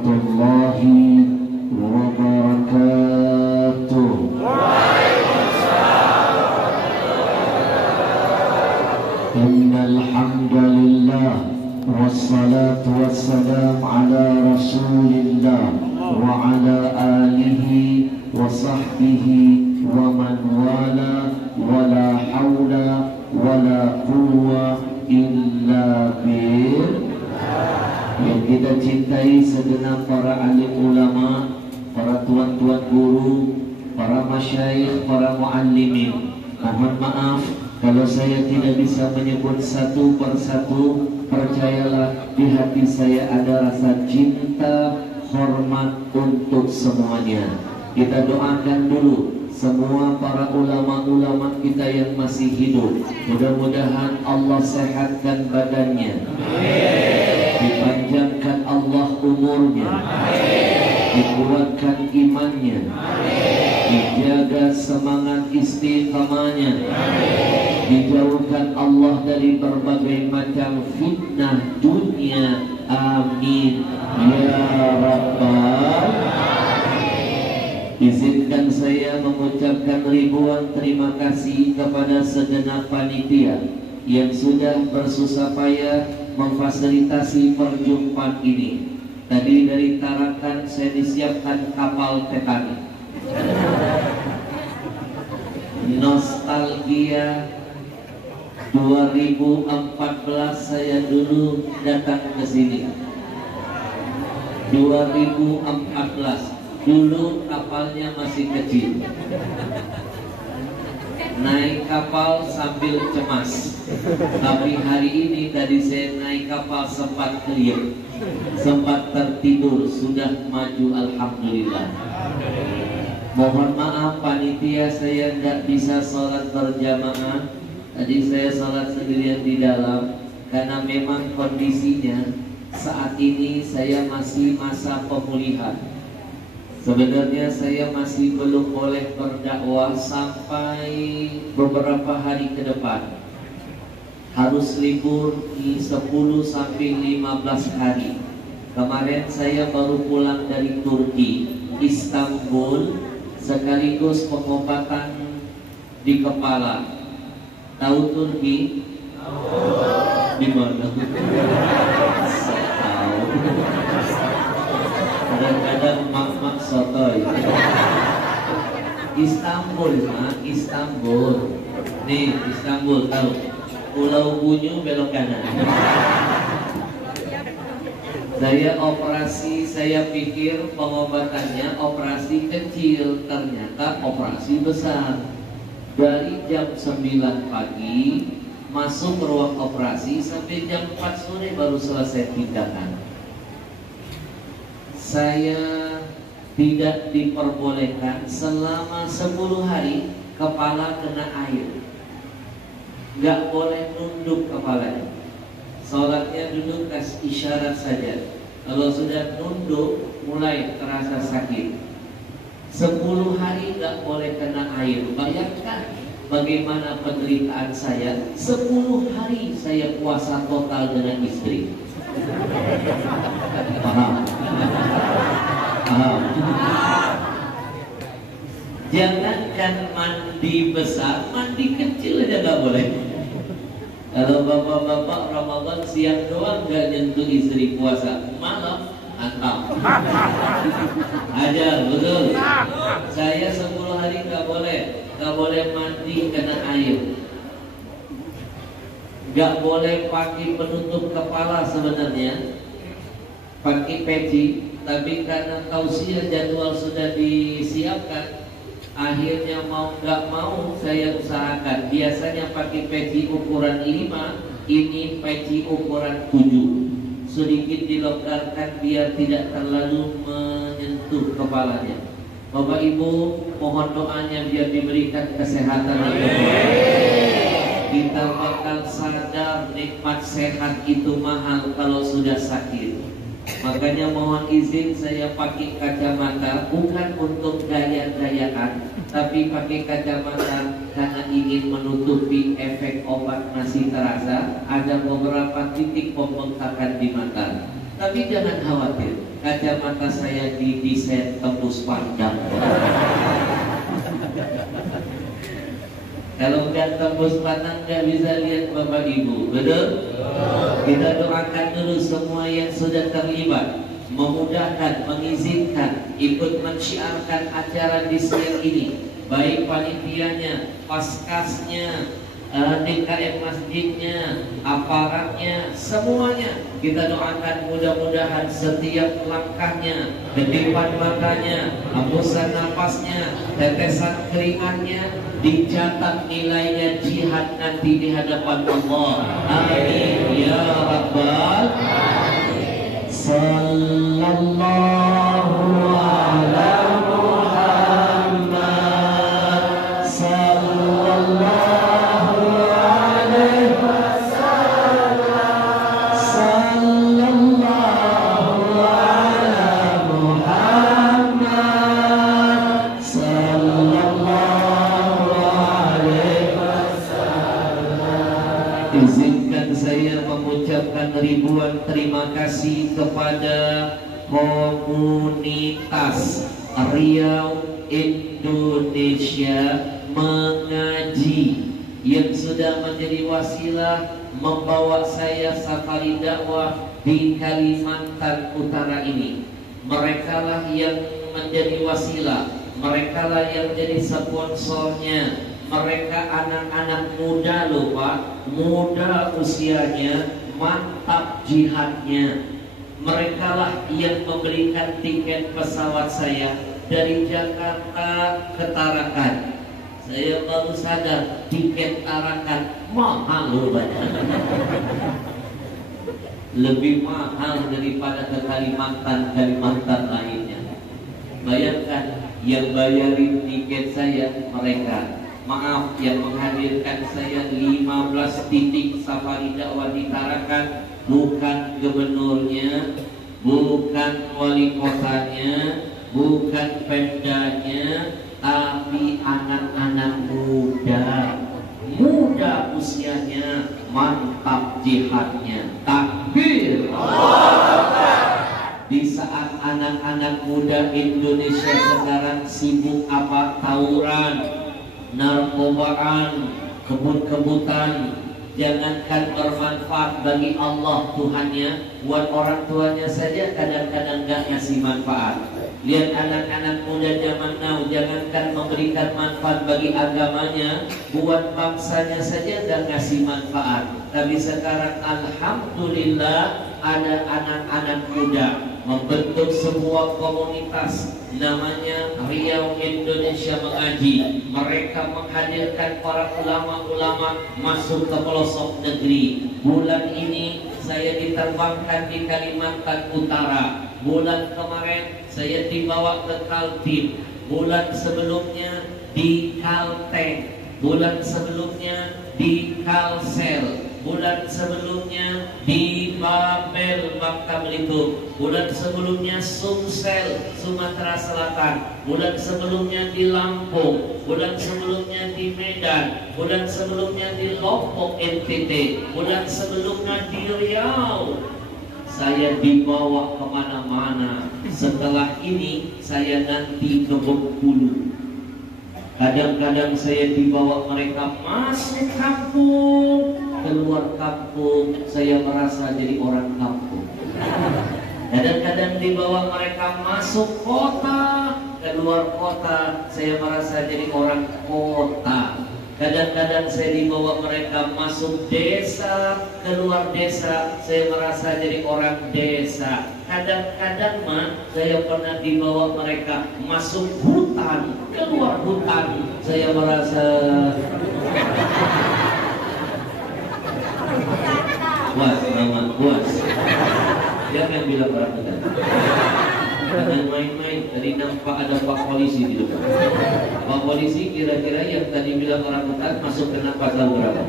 warahmatullahi wabarakatuh. Innal hamdalillah wassalatu wassalamu ala rasulillah wa ala alihi wa sahbihi wa man wala wala hawla wala quwwa illa billah. Yang kita cintai segenap para alim ulama, para tuan-tuan guru, para masyayikh, para muallimin. Mohon maaf kalau saya tidak bisa menyebut satu persatu. Percayalah, di hati saya ada rasa cinta, hormat untuk semuanya. Kita doakan dulu semua para ulama-ulama kita yang masih hidup. Mudah-mudahan Allah sehatkan badannya, dipanjangkan Allah umurnya, dikuatkan imannya, dijaga semangat istiqamahnya, dijauhkan Allah dari berbagai macam fitnah dunia. Amin ya rabbal. Izinkan saya mengucapkan ribuan terima kasih kepada segenap panitia yang sudah bersusah payah memfasilitasi perjumpaan ini. Tadi dari Tarakan saya disiapkan kapal Titanic. Nostalgia 2014 saya dulu datang ke sini. 2014 dulu kapalnya masih kecil. Naik kapal sambil cemas. Tapi hari ini tadi saya naik kapal sempat keliru, sempat tertidur, sudah maju alhamdulillah. Mohon maaf panitia, saya tidak bisa sholat berjamaah. Tadi saya sholat sendirian di dalam karena memang kondisinya saat ini saya masih masa pemulihan. Sebenarnya saya masih belum boleh berdakwah sampai beberapa hari ke depan. Harus libur di 10 sampai 15 hari. Kemarin saya baru pulang dari Turki, Istanbul, sekaligus pengobatan di kepala. Tahu Turki? Di mana? Tahu. Kadang-kadang mak-mak sotoy. Istanbul, mak, Istanbul. Nih, Istanbul, tahu? Pulau Bunyu belok kanan. Saya operasi, saya pikir pengobatannya operasi kecil, ternyata operasi besar. Dari jam 9 pagi masuk ruang operasi sampai jam 4 sore baru selesai tindakan. Saya tidak diperbolehkan selama 10 hari kepala kena air. Gak boleh nunduk kepalanya. Sholatnya duduk kasih isyarat saja. Kalau sudah nunduk mulai terasa sakit. 10 hari gak boleh kena air. Bayangkan bagaimana penderitaan saya. 10 hari saya puasa total dengan istri. Paham? Paham? Jangankan mandi besar, mandi kecil aja gak boleh. Kalau bapak-bapak Ramadan siang doang gak nyentuh istri puasa, malam antap. Ajar, betul. Saya 10 hari gak boleh mandi kena air. Gak boleh pakai penutup kepala sebenarnya, pakai peci. Tapi karena tausiah jadwal sudah disiapkan, akhirnya mau gak mau saya usahakan. Biasanya pakai peci ukuran 5, ini peci ukuran 7. Sedikit dilonggarkan biar tidak terlalu menyentuh kepalanya. Bapak Ibu, mohon doanya biar diberikan kesehatan dan kita bakal sadar nikmat sehat itu mahal kalau sudah sakit. Makanya mohon izin saya pakai kacamata bukan untuk gaya-gayaan, tapi pakai kacamata karena ingin menutupi efek obat masih terasa. Ada beberapa titik pembengkakan di mata. Tapi jangan khawatir, kacamata saya didesain tembus pandang. Kalau nggak tembus pandang nggak bisa lihat Bapak Ibu, betul? Kita doakan dulu semua yang sudah terlibat, memudahkan, mengizinkan, ikut mensyiarkan acara di siang ini, baik panitianya, paskasnya, DKM masjidnya, aparatnya, semuanya. Kita doakan mudah-mudahan setiap langkahnya, kedipan matanya, hembusan napasnya, tetesan keringatnya dicatat nilainya jihad nanti di hadapan Allah. Amin ya rabbal alamin. Sallallahu ala Muhammad, sallallahu alaihi wasallam, sallallahu ala Muhammad, sallallahu alaihi wasallam. Izinkan saya mengucapkan ribuan terima kasih kepada komunitas Riau Indonesia Mengaji yang sudah menjadi wasilah membawa saya safari dakwah di Kalimantan Utara ini. Merekalah yang menjadi wasilah, merekalah yang jadi sponsornya. Mereka anak-anak muda loh Pak, muda usianya, mantap jihadnya. Merekalah yang memberikan tiket pesawat saya dari Jakarta ke Tarakan. Saya baru sadar tiket Tarakan mahal loh banyak. Lebih mahal daripada ke Kalimantan lainnya. Bayangkan yang bayarin tiket saya mereka. Maaf, yang menghadirkan saya 15 titik safari dakwah di Tarakan bukan gubernurnya, bukan wali kotanya, bukan pemdanya, tapi anak-anak muda, muda usianya, mantap jihadnya. Takbir! Di saat anak-anak muda Indonesia sekarang sibuk apa? Tawuran, narkobaan, kebut-kebutan, jangankan bermanfaat bagi Allah Tuhannya, buat orang tuanya saja kadang-kadang gak ngasih manfaat. Lihat anak-anak muda zaman now, jangankan memberikan manfaat bagi agamanya, buat bangsanya saja gak ngasih manfaat. Tapi sekarang alhamdulillah ada anak-anak muda membentuk sebuah komunitas namanya Riau Indonesia Mengaji. Mereka menghadirkan para ulama-ulama masuk ke pelosok negeri. Bulan ini saya diterbangkan di Kalimantan Utara. Bulan kemarin saya dibawa ke Kaltim. Bulan sebelumnya di Kalteng. Bulan sebelumnya di Kalsel. Bulan sebelumnya di Babel, Bangka Belitung. Bulan sebelumnya Sumsel, Sumatera Selatan. Bulan sebelumnya di Lampung. Bulan sebelumnya di Medan. Bulan sebelumnya di Lombok NTT. Bulan sebelumnya di Riau. Saya dibawa kemana-mana. Setelah ini saya nanti ke Bengkulu. Kadang-kadang saya dibawa mereka masuk kampung, keluar kampung, saya merasa jadi orang kampung. Kadang-kadang dibawa mereka masuk kota, keluar kota, saya merasa jadi orang kota. Kadang-kadang saya dibawa mereka masuk desa, keluar desa, saya merasa jadi orang desa. Kadang-kadang mah saya pernah dibawa mereka masuk hutan, keluar hutan, saya merasa puas, mama, puas. Jangan bilang orang hutan. Jangan main-main, tadi nampak ada Pak Polisi di depan. Pak Polisi kira-kira yang tadi bilang orang hutan masuk kena pasal berapa?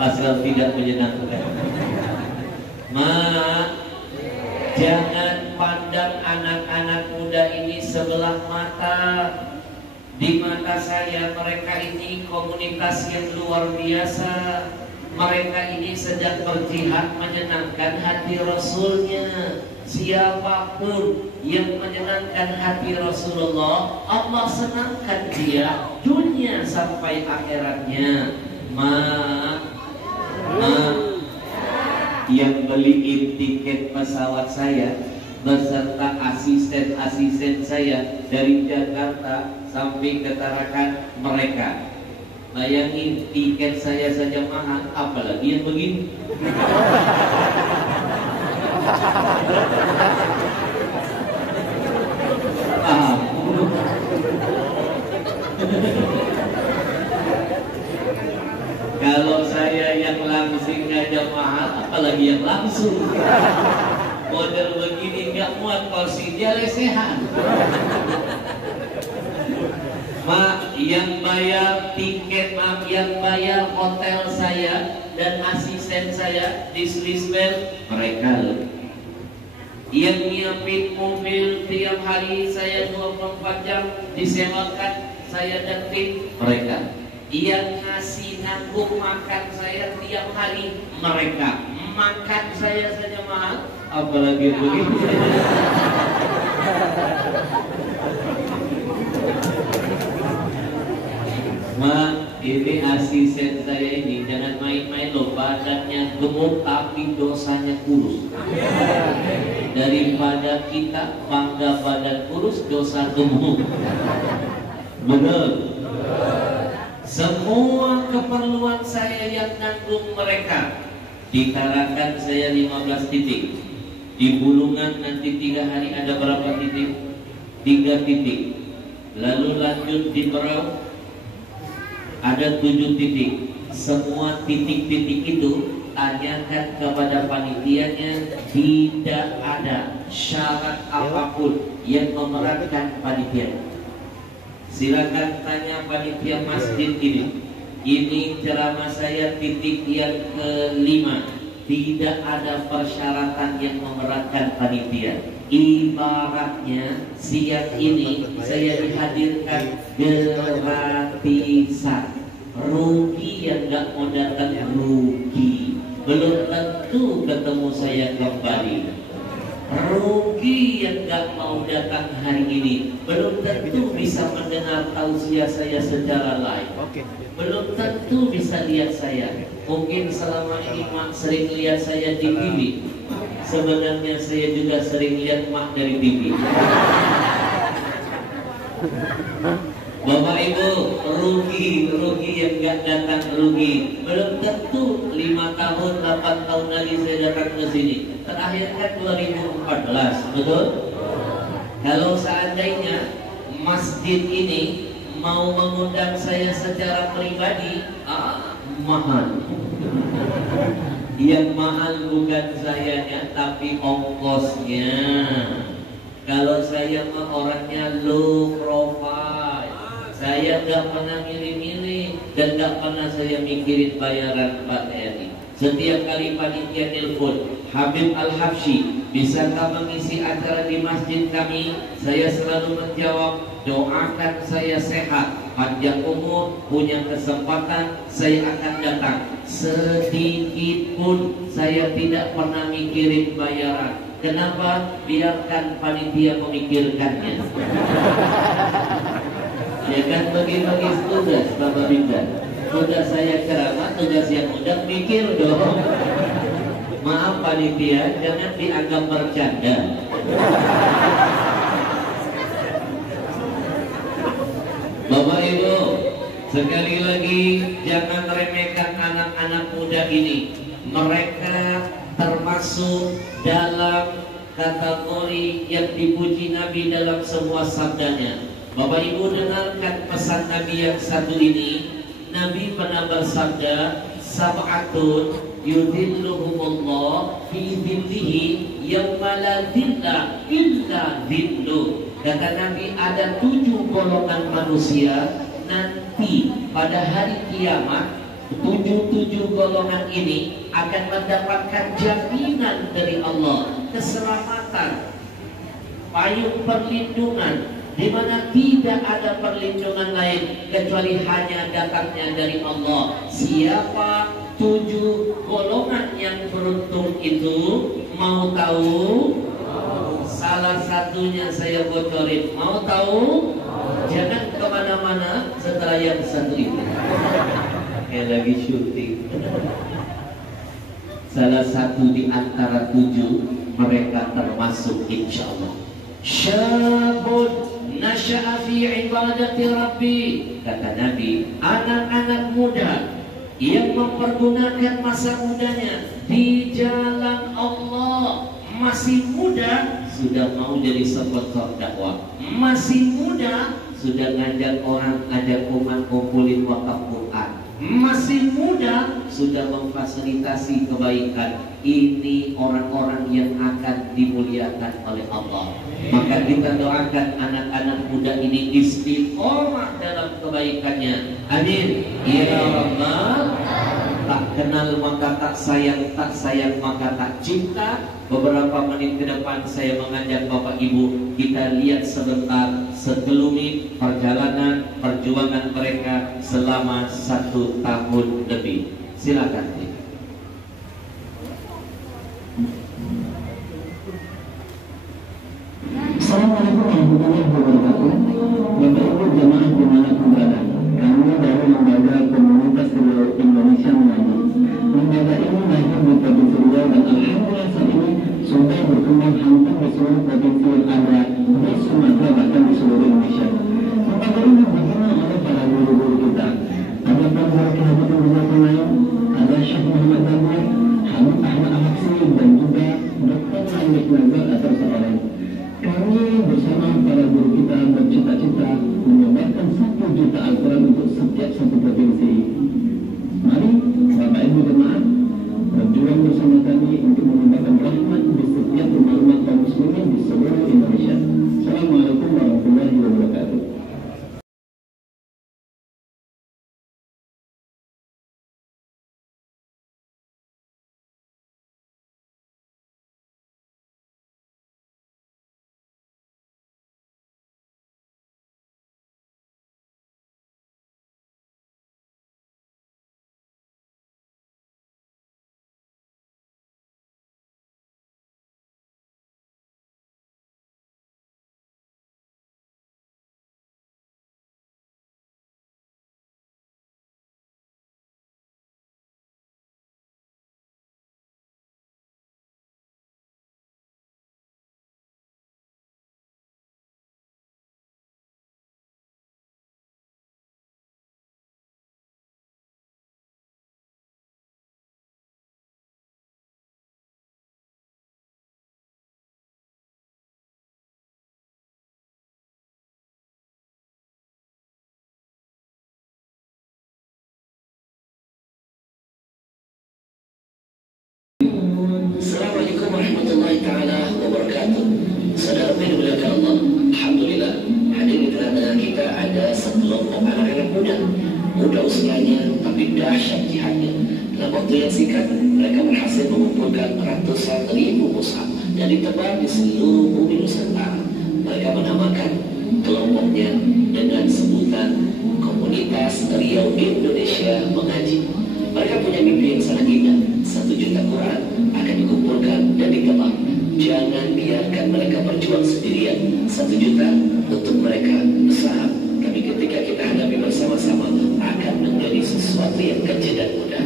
Pasal tidak menyenangkan. Jangan pandang anak-anak muda ini sebelah mata. Di mata saya mereka ini komunitas yang luar biasa. Mereka ini sedang berjihad menyenangkan hati Rasulnya. Siapapun yang menyenangkan hati Rasulullah, Allah senangkan dia dunia sampai akhiratnya. Yang beliin tiket pesawat saya beserta asisten-asisten saya dari Jakarta sampai ke Tarakan mereka. Bayangin, tiket saya saja mahal, apalagi yang begini. Kalau saya yang langsing aja mahal, apalagi yang langsung. Model begini nggak muat kursinya, lesehan. Yang bayar tiket, yang bayar hotel saya dan asisten saya di Swissbel mereka loh. Yang nyiapin mobil tiap hari saya 24 jam disewakan saya dan tim mereka. Yang ngasih nanggung makan saya tiap hari mereka. Makan saya saja mahal, apalagi begitu. Ini asisten saya ini jangan main-main loh, badannya gemuk tapi dosanya kurus. Daripada kita bangga badan kurus, dosa gemuk. Benar. Semua keperluan saya yang nanggung mereka. Di Tarakan saya 15 titik. Di Bulungan nanti 3 hari ada berapa titik? 3 titik. Lalu lanjut di Berau ada 7 titik. Semua titik-titik itu tanyakan kepada panitianya, tidak ada syarat apapun yang memberatkan panitia. Silakan tanya panitia masjid ini. Ini ceramah saya titik yang ke-5. Tidak ada persyaratan yang memberatkan panitia. Ibaratnya siang ini saya dihadirkan gratisan. Rugi yang gak mau datang rugi. Belum tentu ketemu saya kembali. Rugi yang gak mau datang hari ini. Belum tentu bisa mendengar tausiah saya secara live. Belum tentu bisa lihat saya. Mungkin selama ini mak sering lihat saya di TV. Sebenarnya saya juga sering lihat mak dari TV. Bapak Ibu, rugi yang gak datang rugi. Belum tentu 5 tahun, 8 tahun lagi saya datang ke sini. Terakhir kan 2014, betul? Kalau seandainya masjid ini mau mengundang saya secara pribadi, mahal. Yang mahal bukan sayanya, tapi ongkosnya. Kalau saya mah orangnya low profile, saya gak pernah milih-milih dan gak pernah saya mikirin bayaran Pak TNI. Setiap kali panitia telepon, Habib Al-Habsyi, bisakah mengisi acara di masjid kami? Saya selalu menjawab, doakan saya sehat, panjang umur, punya kesempatan, saya akan datang. Sedikit pun saya tidak pernah mikirin bayaran. Kenapa? Biarkan panitia memikirkannya. Ya kan, bagi-bagi tugas Bapak Binda. Tugas saya ceramah, tugas yang undang mikir dong. Maaf panitia, jangan dianggap bercanda. Bapak Ibu, sekali lagi jangan remehkan anak-anak muda ini. Mereka termasuk dalam kategori yang dipuji Nabi dalam sebuah sabdanya. Bapak Ibu dengarkan pesan Nabi yang satu ini. Nabi pernah bersabda, sab'atun yudhilluhumullah fi dhillihi yawma la dhilla illa dhilluh. Kata Nabi, ada 7 golongan manusia nanti pada hari kiamat. 7 golongan ini akan mendapatkan jaminan dari Allah, keselamatan, payung perlindungan, di mana tidak ada perlindungan lain kecuali hanya datangnya dari Allah. Siapa 7 golongan yang beruntung itu, mau tahu? Salah satunya saya bocorin. Mau tahu? Jangan kemana-mana setelah yang satu itu. Kayak lagi syuting. Salah satu di antara 7 mereka termasuk insya Allah. Syabun nasya'a fi ibadati Rabbi. Kata Nabi, anak-anak muda yang mempergunakan masa mudanya di jalan Allah. Masih muda sudah mau jadi sponsor dakwah, masih muda sudah ngajak orang ada umat kumpulin wakaf Quran, masih muda sudah memfasilitasi kebaikan. Ini orang-orang yang akan dimuliakan oleh Allah. Maka kita doakan anak-anak muda ini istiqomah dalam kebaikannya. Amin ya rabbal. Tak kenal maka tak sayang, tak sayang maka tak cinta. Beberapa menit ke depan saya mengajak Bapak Ibu kita lihat sebentar segelumit perjalanan perjuangan mereka selama 1 tahun lebih. Silakan. Assalamualaikum warahmatullahi wabarakatuh. Bapak Ibu jamaah dimanapun berada, kami dari lembaga komunitas Beliau Indonesia mengaji. Lembaga ini lahir di Provinsi Riau dan alhamdulillah saat ini sudah berkembang hampir di seluruh provinsi yang ada di Sumatera bahkan di seluruh Indonesia. Lembaga ini dibina oleh para guru-guru kita. Ada Pak Zaki Habibu Rizal Naim, ada Syekh Muhammad Damir, Hamid Ahmad Al-Haksi dan juga Dr. Malik Nazar atau seorang. Kami bersama para guru kita bercita-cita menyebarkan 1 juta Al-Quran untuk setiap satu provinsi. Mari Bapak Ibu jemaah berjuang bersama kami untuk menyebarkan rahmat di setiap rumah-rumah kaum muslimin di seluruh Indonesia. Assalamualaikum warahmatullahi wabarakatuh. Assalamualaikum warahmatullahi taala wabarakatuh. Saudara dimuliakan Allah, alhamdulillah hadir di tengah-tengah kita ada sekelompok anak-anak muda usianya tapi dahsyat jihadnya. Dalam waktu yang singkat mereka berhasil mengumpulkan ratusan ribu mushaf dan ditebar di seluruh bumi Nusantara. Mereka menamakan kelompoknya dengan sebutan Komunitas Riau Indonesia Mengaji. Mereka punya mimpi yang sangat indah. 1 juta Quran akan dikumpulkan dan ditebar. Jangan biarkan mereka berjuang sendirian. 1 juta untuk mereka besar, tapi ketika kita hadapi bersama-sama akan menjadi sesuatu yang kecil dan mudah.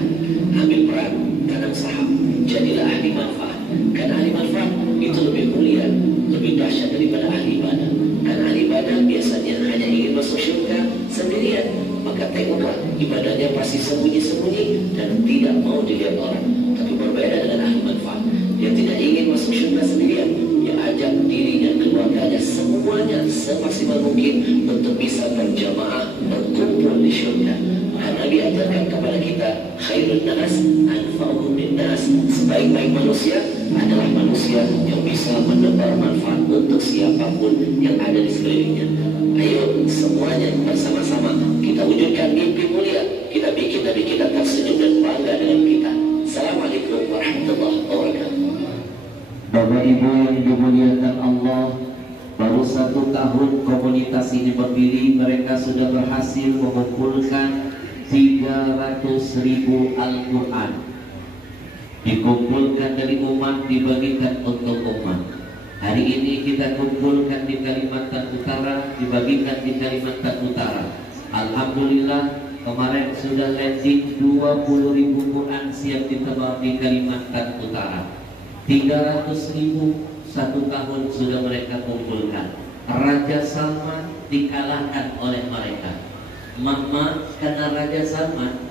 Ambil peran, tanam saham, jadilah ahli manfaat. Karena ahli manfaat itu lebih mulia, lebih dahsyat daripada ahli ibadah. Karena ahli ibadah biasanya hanya ingin masuk surga sendirian. Maka tengoklah ibadahnya pasti sembunyi-sembunyi dan tidak mau dilihat orang. Tapi berbeda dengan ahli manfaat, dia tidak ingin masuk surga sendirian. Dia ajak diri dan keluarganya semuanya semaksimal mungkin untuk bisa berjamaah berkumpul di surga. Karena Nabi ajarkan kepada kita khairun nas anfa'uhum linnas. Sebaik-baik manusia adalah manusia yang bisa menebar manfaat untuk siapapun yang ada di sekelilingnya. Ayo semuanya bersama-sama kita wujudkan mimpi mulia. Kita bikin Nabi kita tersenyum dan bangga dengan kita. Assalamualaikum warahmatullahi wabarakatuh. Bapak Ibu yang dimuliakan Allah, baru 1 tahun komunitas ini berdiri, mereka sudah berhasil mengumpulkan 300.000 Al-Quran dikumpulkan dari umat, dibagikan untuk umat. Hari ini kita kumpulkan di Kalimantan Utara, dibagikan di Kalimantan Utara. Alhamdulillah, kemarin sudah landing 20.000 Quran siap ditebar di Kalimantan Utara. 300.000 satu tahun sudah mereka kumpulkan. Raja Salman dikalahkan oleh mereka. Mama kenal Raja Salman?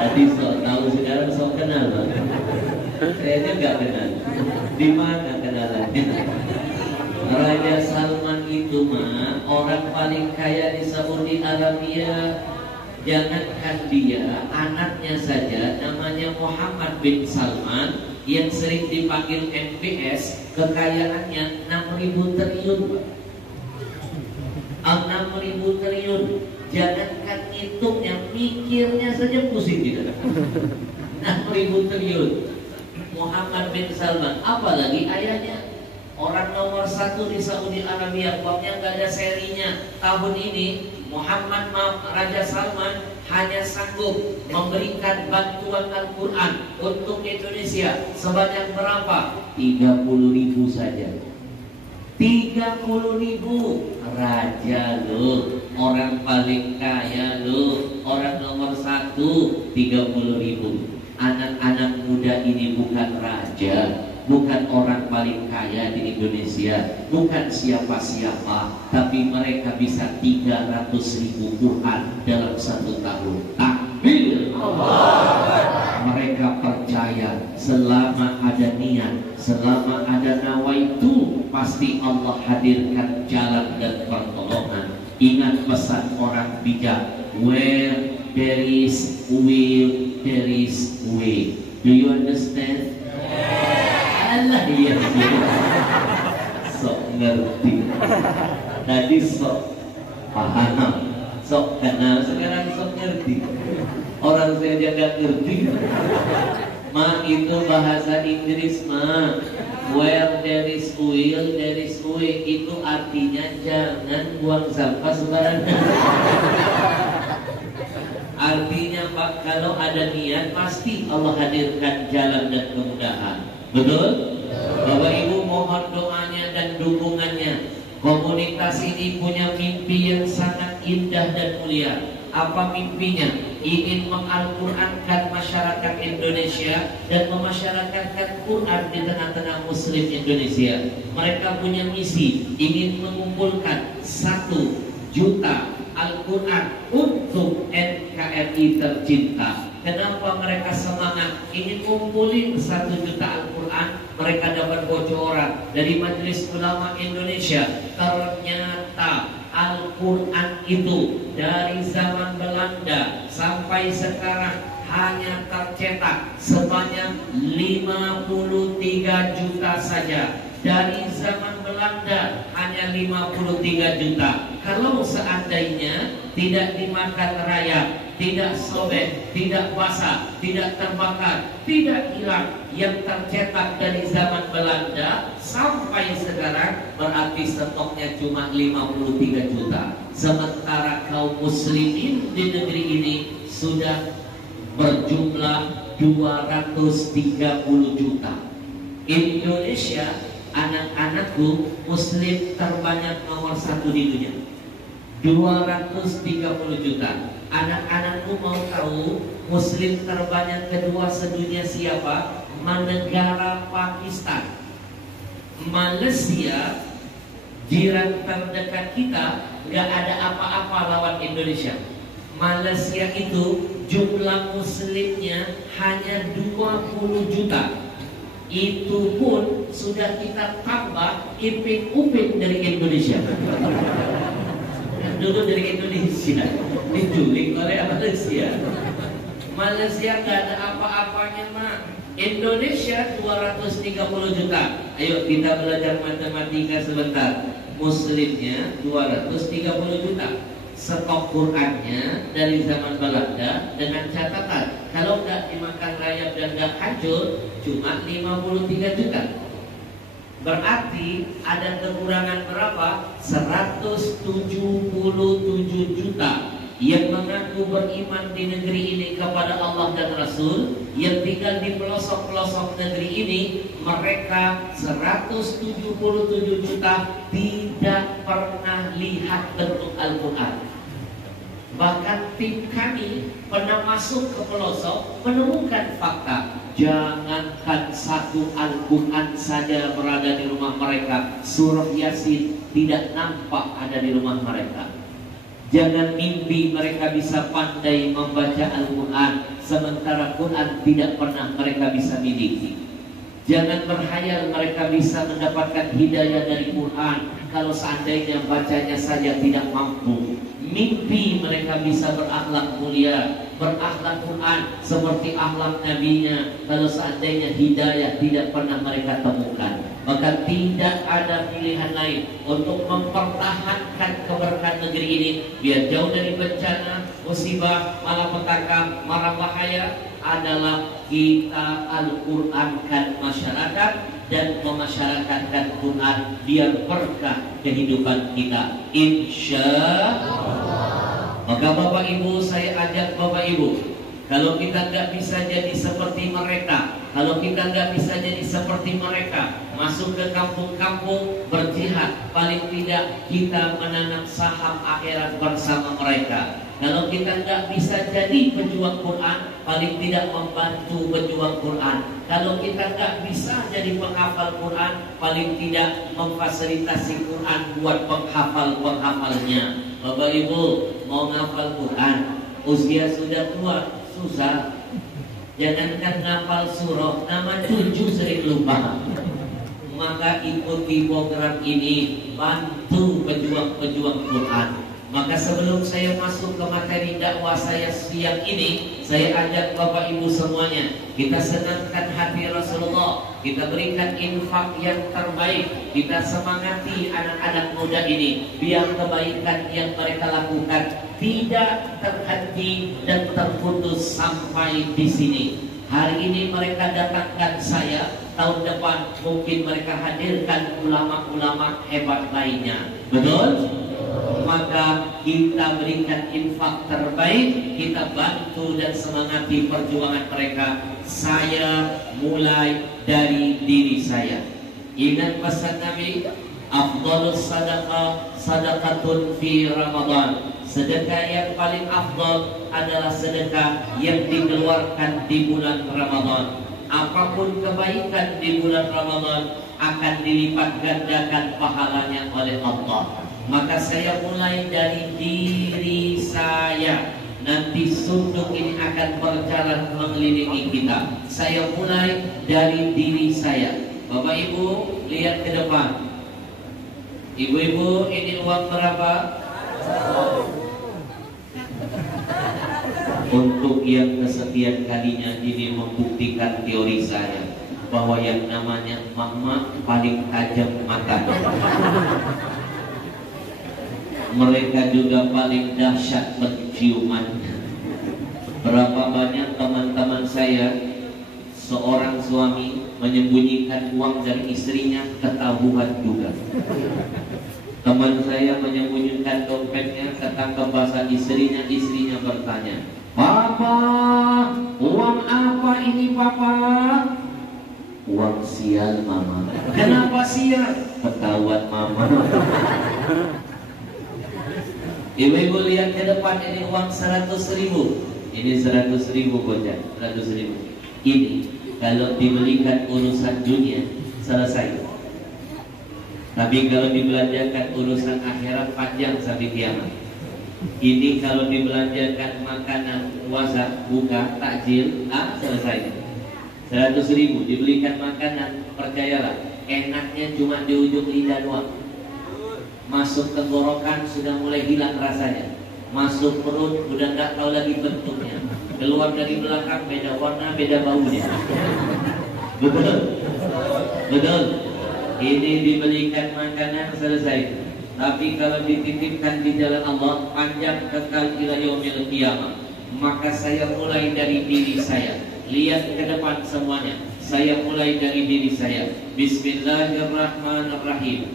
Tadi sok tahu, sekarang sok kenal. Saya aja nggak kenal. Di mana kenalannya? Raja Salman itu mah orang paling kaya di Saudi Arabia. Jangankan dia, anaknya saja namanya Muhammad bin Salman yang sering dipanggil MPS, kekayaannya 6.000 triliun. 6.000 triliun. Jangankan hitungnya, mikirnya saja pusing kita. 6.000 triliun. Muhammad bin Salman, apalagi ayahnya orang nomor 1 di Saudi Arabia, uangnya nggak ada serinya. Tahun ini Muhammad Raja Salman hanya sanggup memberikan bantuan Al-Quran untuk Indonesia sebanyak berapa? 30.000 saja. 30.000. Raja lo, orang paling kaya lo, orang nomor 1, 30.000. Anak-anak muda ini bukan raja, bukan orang paling kaya di Indonesia, bukan siapa-siapa, tapi mereka bisa 300.000 Quran dalam 1 tahun. Takbir! Mereka percaya selama ada niat, selama ada nawaitu, pasti Allah hadirkan jalan dan pertolongan. Ingat pesan orang bijak, where there is will, there is way. Do you understand? Allah, iya, sok ngerti. Tadi sok paham, sok kenal, sekarang sok ngerti. Orang saya aja gak ngerti. Ma, itu bahasa Inggris, ma. Where there is will, there is way. Itu artinya jangan buang sampah sembarangan. Artinya Pak, kalau ada niat pasti Allah hadirkan jalan dan kemudahan. Betul? Bapak Ibu mohon doanya dan dukungannya. Komunitas ini punya mimpi yang sangat indah dan mulia. Apa mimpinya? Ingin mengal-Qurankan masyarakat Indonesia dan memasyarakatkan Quran di tengah-tengah Muslim Indonesia. Mereka punya misi, ingin mengumpulkan 1 juta Al-Quran untuk NKRI tercinta. Kenapa mereka semangat ingin kumpulin 1 juta Al-Quran? Mereka dapat bocoran dari Majelis Ulama Indonesia. Ternyata Al-Quran itu dari zaman Belanda sampai sekarang hanya tercetak sebanyak 53 juta saja. Dari zaman Belanda hanya 53 juta. Kalau seandainya tidak dimakan rayap, tidak sobek, tidak basah, tidak terbakar, tidak hilang, yang tercetak dari zaman Belanda sampai sekarang, berarti stoknya cuma 53 juta. Sementara kaum muslimin di negeri ini sudah berjumlah 230 juta. Indonesia, anak-anakku muslim terbanyak nomor 1 di dunia, 230 juta. Anak-anakku mau tahu muslim terbanyak kedua sedunia siapa? Negara Pakistan. Malaysia, jiran terdekat kita, gak ada apa-apa lawan Indonesia. Malaysia itu jumlah muslimnya hanya 20 juta. Itu pun sudah kita tambah ipin-upin dari Indonesia. Dulu dari Indonesia diculik oleh Malaysia. Malaysia nggak ada apa-apanya, mah. Indonesia 230 juta. Ayo kita belajar matematika sebentar. Muslimnya 230 juta. Stok Qurannya dari zaman Belanda dengan catatan kalau nggak dimakan rayap dan nggak hancur cuma 53 juta. Berarti ada kekurangan berapa? 177 juta yang mengaku beriman di negeri ini kepada Allah dan Rasul, yang tinggal di pelosok-pelosok negeri ini. Mereka 177 juta tidak pernah lihat bentuk Al-Quran. Bahkan tim kami pernah masuk ke pelosok menemukan fakta, jangankan satu Al-Quran saja berada di rumah mereka, surah Yasin tidak nampak ada di rumah mereka. Jangan mimpi mereka bisa pandai membaca Al-Quran, sementara Quran tidak pernah mereka bisa miliki. Jangan berhayal mereka bisa mendapatkan hidayah dari Quran kalau seandainya bacanya saja tidak mampu. Mimpi mereka bisa berakhlak mulia, berakhlak Quran seperti akhlak nabinya, kalau seandainya hidayah tidak pernah mereka temukan. Maka tidak ada pilihan lain untuk mempertahankan keberkahan negeri ini biar jauh dari bencana, musibah, malapetaka, mara bahaya, adalah kita Al-Qurankan masyarakat dan memasyarakatkan Quran biar berkah kehidupan kita, insya Allah. Maka Bapak Ibu, saya ajak Bapak Ibu, kalau kita nggak bisa jadi seperti mereka, kalau kita nggak bisa jadi seperti mereka, masuk ke kampung-kampung berjihad, paling tidak kita menanam saham akhirat bersama mereka. Kalau kita nggak bisa jadi pejuang Quran, paling tidak membantu pejuang Quran. Kalau kita nggak bisa jadi penghafal Quran, paling tidak memfasilitasi Quran buat penghafal-penghafalnya. Bapak Ibu mau ngafal Quran, usia sudah tua, susah. Jangankan ngafal surah, nama cucu sering lupa. Maka ikuti program ini, bantu pejuang-pejuang Quran. Maka sebelum saya masuk ke materi dakwah saya siang ini, saya ajak Bapak Ibu semuanya, kita senangkan hati Rasulullah, kita berikan infak yang terbaik, kita semangati anak-anak muda ini biar kebaikan yang mereka lakukan tidak terhenti dan terputus sampai di sini. Hari ini mereka datangkan saya, tahun depan mungkin mereka hadirkan ulama-ulama hebat lainnya. Betul? Maka kita berikan infak terbaik, kita bantu dan semangati perjuangan mereka. Saya mulai dari diri saya. Ingat pesan Nabi, afdhalus sadaqah sadaqatun fi Ramadan. Sedekah yang paling afdal adalah sedekah yang dikeluarkan di bulan Ramadan. Apapun kebaikan di bulan Ramadan akan dilipat gandakan pahalanya oleh Allah. Maka saya mulai dari diri saya. Nanti sunduk ini akan berjalan mengelilingi kita. Saya mulai dari diri saya. Bapak Ibu lihat ke depan. Ibu-ibu, ini uang berapa? Untuk yang kesekian kalinya ini membuktikan teori saya bahwa yang namanya mama paling tajam matanya. Mereka juga paling dahsyat penciuman. Berapa banyak teman-teman saya, seorang suami menyembunyikan uang dari istrinya, ketahuan juga. Teman saya menyembunyikan dompetnya, ketangkep basah istrinya, istrinya bertanya, "Papa, uang apa ini Papa?" "Uang sial Mama." "Kenapa sial?" "Ketahuan Mama." Ibu-ibu lihat ke depan, ini uang 100.000. Ini 100.000 bocah, 100.000. Ini kalau dibelikan urusan dunia selesai. Tapi kalau dibelanjakan urusan akhirat panjang sampai kiamat. Ini kalau dibelanjakan makanan puasa, buka, takjil, selesai. 100.000 dibelikan makanan, percayalah, enaknya cuma di ujung lidah doang. Masuk tenggorokan sudah mulai hilang rasanya. Masuk perut udah nggak tahu lagi bentuknya. Keluar dari belakang beda warna, beda baunya. Betul? Betul? Ini dibelikan makanan selesai. Tapi kalau dititipkan di jalan Allah, panjang kekal ila yaumil qiyamah. Maka saya mulai dari diri saya. Lihat ke depan semuanya. Saya mulai dari diri saya. Bismillahirrahmanirrahim.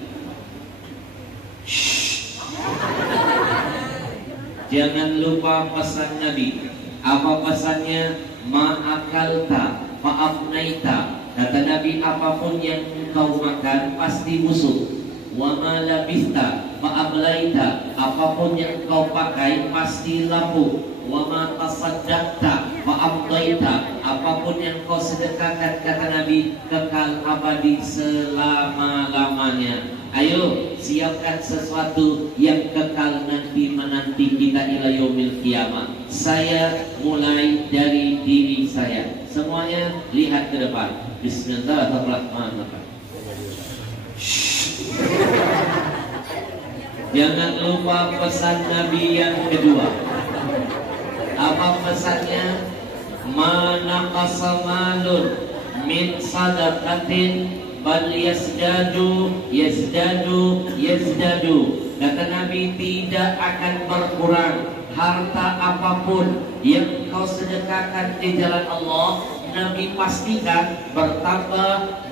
Jangan lupa pesan Nabi. Apa pesannya? Ma'akalta fa'afnaita. Kata Nabi, apapun yang engkau makan pasti busuk. Wa ma labista fa'ablaita. Apapun yang engkau pakai pasti lapuk. Wa ma tasaddaqta fa'abdaita. Apapun yang kau sedekahkan, kata Nabi, kekal abadi selama-lamanya. Ayo siapkan sesuatu yang kekal nanti menanti kita ila yaumil qiyamah. Saya mulai dari diri saya. Semuanya lihat ke depan. Bismillahirrahmanirrahim. Jangan lupa pesan Nabi yang kedua. Apa pesannya? Manaqasa malun min sadaqatin bal yazdadu. Kata Nabi, tidak akan berkurang harta apapun yang kau sedekahkan di jalan Allah. Nabi pastikan bertambah.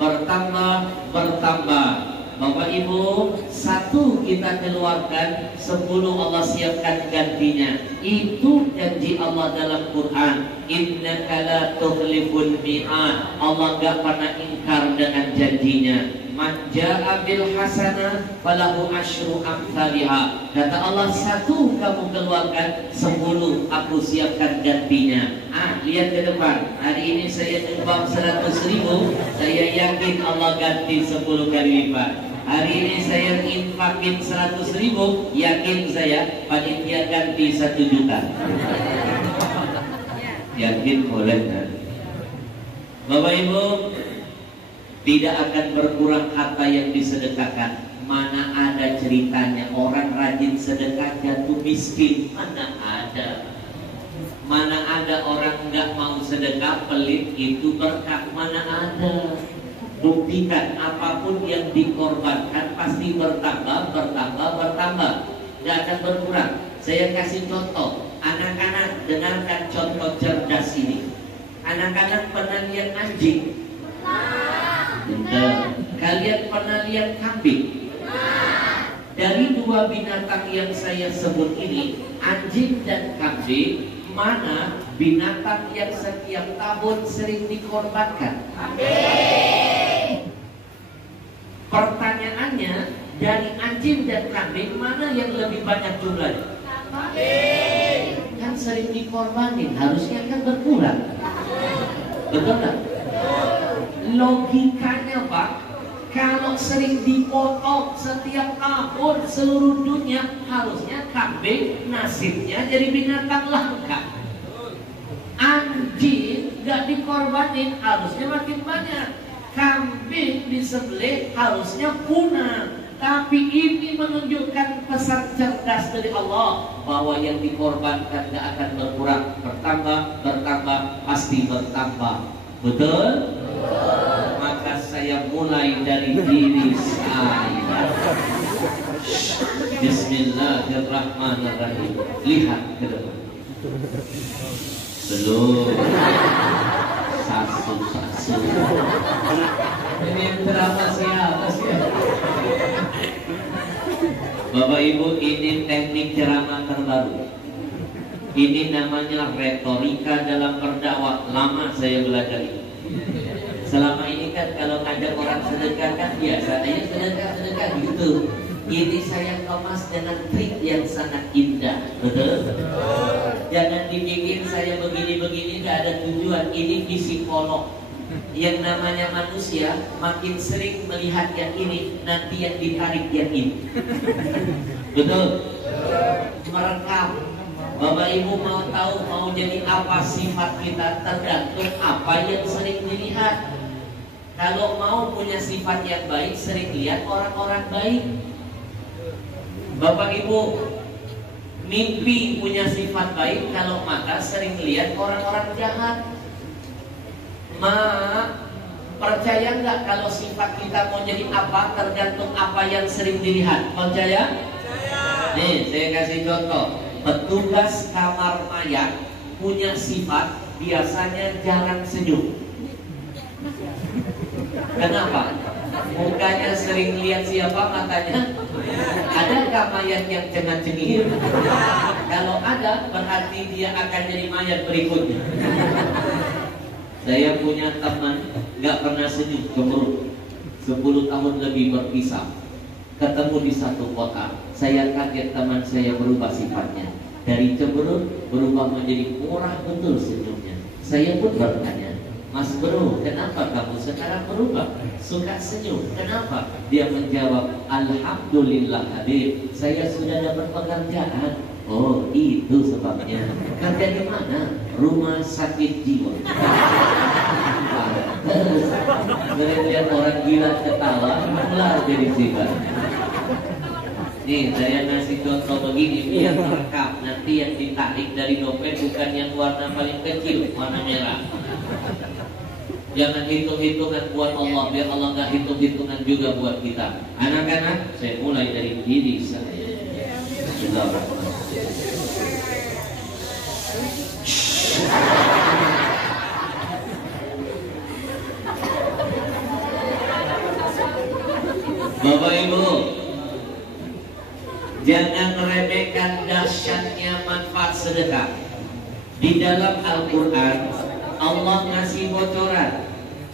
Bapak Ibu, satu kita keluarkan, 10 Allah siapkan gantinya. Itu janji Allah dalam Quran. Innaka la tukhliful mi'ad. Allah gak pernah ingkar dengan janjinya. Man ja'a bil hasanah falahu asyru amsalihha. Kata Allah, satu kamu keluarkan, 10 aku siapkan gantinya. Lihat ke depan. Hari ini saya nyumbang 100.000, saya yakin Allah ganti 10 kali lipat. Hari ini saya infakin 100.000, yakin saya panitia ganti 1 juta. Yakin boleh kan? Bapak Ibu, tidak akan berkurang harta yang disedekahkan. Mana ada ceritanya orang rajin sedekah jatuh miskin? Mana ada? Mana ada orang nggak mau sedekah pelit itu berkah? Mana ada? Buktikan apapun yang dikorbankan pasti bertambah. Nggak akan berkurang. Saya kasih contoh. Anak-anak, dengarkan contoh cerdas ini. Anak-anak pernah lihat anjing? Kalian pernah lihat kambing? Dari 2 binatang yang saya sebut ini, anjing dan kambing, mana binatang yang setiap tahun sering dikorbankan? Pertanyaannya, dari anjing dan kambing mana yang lebih banyak jumlahnya? Kan sering dikorbanin, harusnya kan berkurang. Betul nggak? Logikanya Pak, kalau sering dipotong setiap tahun seluruh dunia, harusnya kambing nasibnya jadi binatang langka. Anjing gak dikorbanin, harusnya makin banyak. Kambing disembelih harusnya punah. Tapi ini menunjukkan pesan cerdas dari Allah, bahwa yang dikorbankan gak akan berkurang, bertambah, pasti bertambah. Betul? Maka saya mulai dari diri saya. Bismillahirrahmanirrahim. Lihat ke depan. Belum. Sasu. Ini yang ceramah siapa sih? Bapak Ibu, ini teknik ceramah terbaru. Ini namanya retorika dalam berdakwah. Lama saya belajar ini. Selama ini kan kalau ngajak orang sedekah kan biasa aja sedekah gitu. Ini saya kemas dengan trik yang sangat indah. Betul? Jangan dibikin saya begini-begini gak ada tujuan. Ini psikolog. Yang namanya manusia makin sering melihat yang ini, nanti yang ditarik yang ini. Betul? Merekam. Bapak Ibu mau tahu mau jadi apa sifat kita, tergantung apa yang sering dilihat. Kalau mau punya sifat yang baik, sering lihat orang-orang baik. Bapak Ibu mimpi punya sifat baik, kalau mata sering lihat orang-orang jahat. Percaya nggak kalau sifat kita mau jadi apa tergantung apa yang sering dilihat? Percaya? Nih saya kasih contoh. Petugas kamar mayat punya sifat biasanya jarang senyum. Kenapa? Mukanya sering lihat siapa matanya? Adakah mayat yang cengat-cengir? Kalau ada, berarti dia akan jadi mayat berikutnya. Saya punya teman gak pernah senyum, cemberut. 10 tahun lebih berpisah. Ketemu di satu kota. Saya kaget teman saya berubah sifatnya. Dari cemberut berubah menjadi murah betul senyumnya. Saya pun bertanya, Mas bro, kenapa kamu sekarang berubah? Suka senyum, kenapa? Dia menjawab, Alhamdulillah Habib, saya sudah dapat pekerjaan. Oh, itu sebabnya. Kerja di mana? Rumah sakit jiwa. Melihat orang gila ketawa, kelar jadi jiwa. Nih, saya ngasih contoh begini, rekam. Nanti yang ditarik dari dompet bukan yang warna paling kecil, warna merah. Jangan hitung-hitungan buat Allah, biar Allah nggak hitung-hitungan juga buat kita. Anak-anak, saya mulai dari diri saya. Bapak Ibu, jangan meremehkan dahsyatnya manfaat sedekah. Di dalam Al-Quran, Allah ngasih bocoran.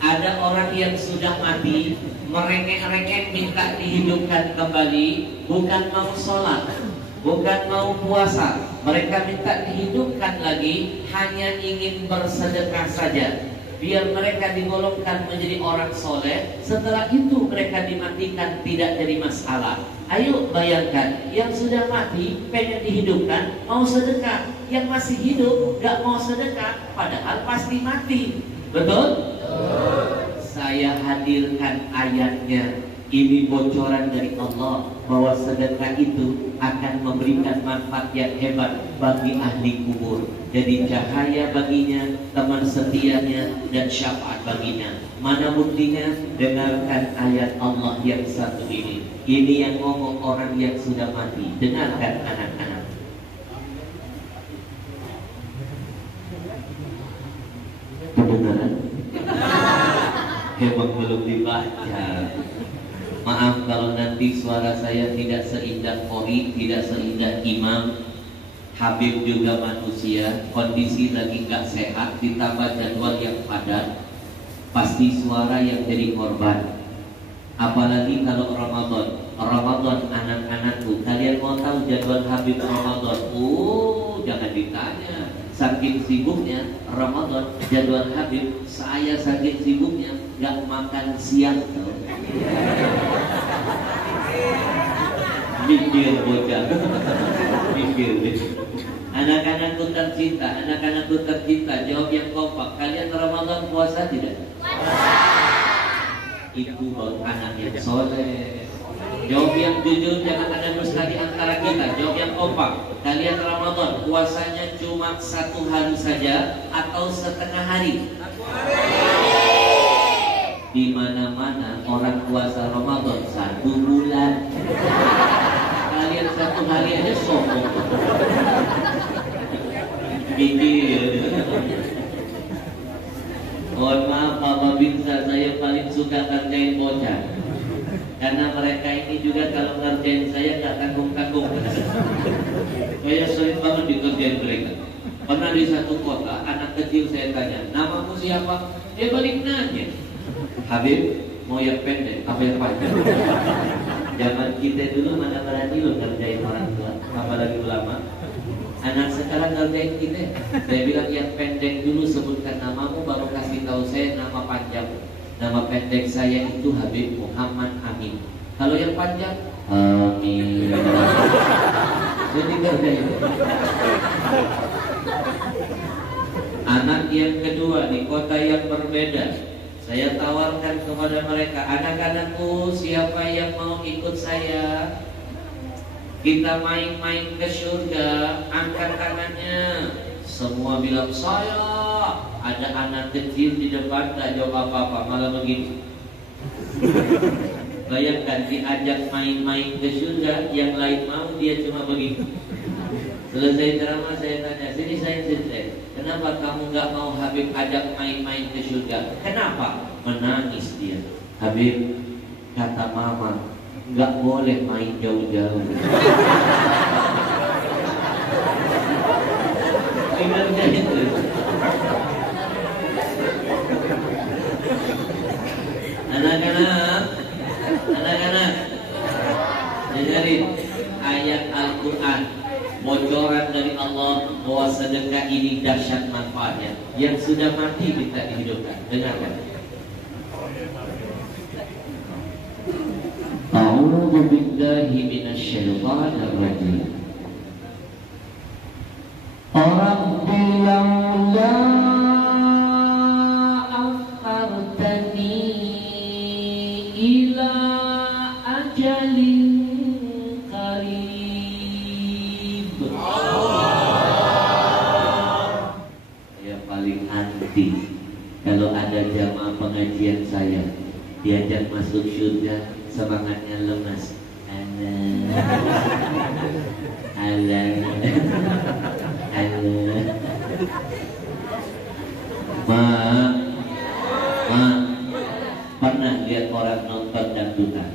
Ada orang yang sudah mati, merengek-rengek minta dihidupkan kembali, bukan mau sholat, bukan mau puasa. Mereka minta dihidupkan lagi, hanya ingin bersedekah saja, biar mereka digolongkan menjadi orang soleh. Setelah itu mereka dimatikan, tidak jadi masalah. Ayo bayangkan, yang sudah mati pengen dihidupkan, mau sedekah. Yang masih hidup gak mau sedekah, padahal pasti mati. Betul? Saya hadirkan ayatnya. Ini bocoran dari Allah bahwa sedekah itu akan memberikan manfaat yang hebat bagi ahli kubur. Jadi cahaya baginya, teman setianya, dan syafaat baginya. Mana buktinya? Dengarkan ayat Allah yang satu ini. Ini yang ngomong orang yang sudah mati. Dengarkan anak-anak. Kebenaran? Emang belum dibaca. Maaf kalau nanti suara saya tidak seindah Qori, tidak seindah Imam. Habib juga manusia, kondisi lagi gak sehat, ditambah jadwal yang padat, pasti suara yang jadi korban. Apalagi kalau Ramadan anak-anakku, kalian mau tahu jadwal Habib Ramadan? Jangan ditanya. Saking sibuknya Ramadan, jadwal Habib, saya saking sibuknya gak makan siang. Mikir bocah. Mikir. Anak-anakku tercinta, jawab yang kompak. Kalian Ramadan puasa tidak? Itu baru anak yang soleh. Jawab yang jujur, jangan ada dusta di antara kita. Jawab yang kompak. Kalian Ramadan puasanya cuma 1 hari saja atau setengah hari? Di mana-mana orang puasa Ramadan 1 bulan. Kalian 1 hari aja sombong. Mohon maaf Bapak Binsa, saya paling suka ngerjain bocah. Karena mereka ini juga kalau ngerjain saya gak tanggung-tanggung. Saya sering banget dikerjain mereka. Pernah di satu kota, anak kecil saya tanya, namamu siapa? Dia balik nanya, Habib, mau yang pendek, apa yang panjang? Zaman kita dulu mana berani lo ngerjain orang tua, apalagi ulama. Anak sekarang ngerjain kita. Saya bilang yang pendek dulu, sebutkan namamu, baru kasih tahu saya nama panjang. Nama pendek saya itu Habib Muhammad Amin. Kalau yang panjang, Amin. Jadi ngerjain. Anak yang kedua di kota yang berbeda, saya tawarkan kepada mereka, anak-anakku, siapa yang mau ikut saya? Kita main-main ke surga, angkat tangannya. Semua bilang saya. Ada anak kecil di depan tak jawab apa-apa, malah begini. Bayangkan diajak main-main ke surga, yang lain mau, dia cuma begini. Selesai drama saya tanya, sini saya cerita, kenapa kamu nggak mau Habib ajak main-main ke surga? Kenapa? Menangis dia. Habib, kata mama, nggak boleh main jauh-jauh. Benernya itu. Anak-anak, dengerin ayat Al-Quran, bocoran dari Allah bahwa sedekah ini dahsyat manfaatnya. Yang sudah mati minta dihidupkan. Dengarkan. A'udzu billahi minasyaitonir rajim. Rabbi laula akhartani ila ajalin qarib. Saya paling anti kalau ada jamaah pengajian saya diajak masuk surga, semangatnya lemas. Pernah lihat orang nonton dangdutan?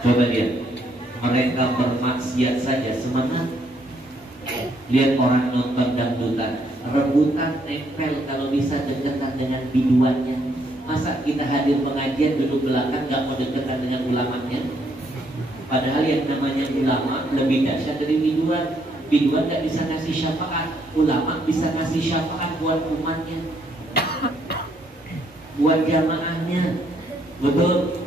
Coba lihat, mereka bermaksiat saja semangat. Lihat orang nonton dangdutan, rebutan nempel kalau bisa dekatan dengan biduannya. Masa kita hadir pengajian duduk belakang gak mau dekatan dengan ulamanya? Padahal yang namanya ulama lebih dahsyat dari biduan. Biduan gak bisa ngasih syafaat, ulama bisa ngasih syafaat buat umatnya, buat jamaahnya. Betul?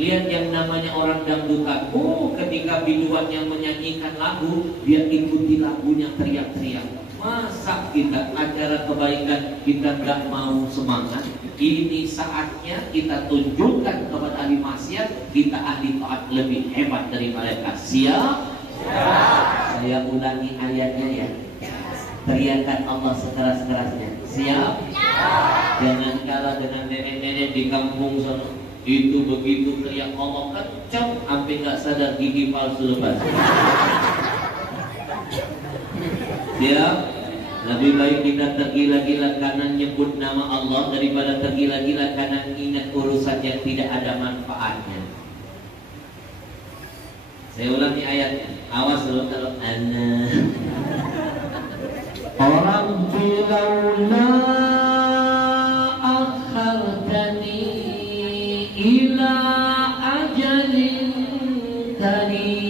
Lihat yang namanya orang dangdutan, ketika biduan yang menyanyikan lagu, dia ikuti lagunya teriak-teriak. Masa kita acara kebaikan kita gak mau semangat? Ini saatnya kita tunjukkan kepada ahli maksiat, kita ahli taat lebih hebat dari mereka. Siap? Saya ulangi ayatnya ya. Teriakan Allah sekeras-kerasnya. Siap? Jangan kalah dengan nenek-nenek di kampung sana. Itu begitu teriak Allah kencang sampai nggak sadar gigi palsu lepas. Siap? Lebih baik kita tergila-gila karena nyebut nama Allah daripada tergila-gila karena ingat urusan yang tidak ada manfaatnya. Saya ulangi ayatnya. Awas dulu kalau orang bilaula akhartani ila ajalin qarib.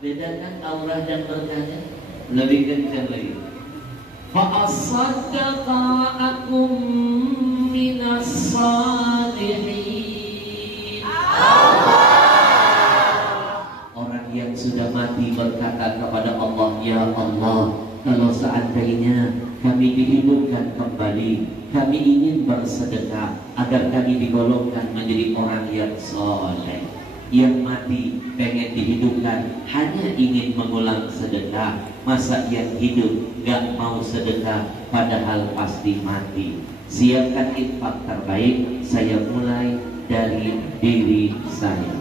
Bedakan aurah dan berkahnya lebih kencang lagi. Fa asaddaqa akum minas salihin. Orang yang sudah mati berkata kepada Allah, ya Allah, kalau seandainya kami dihidupkan kembali, kami ingin bersedekah agar kami digolongkan menjadi orang yang soleh. Yang mati pengen dihidupkan hanya ingin mengulang sedekah. Masa yang hidup gak mau sedekah padahal pasti mati. Siapkan infak terbaik. Saya mulai dari diri saya.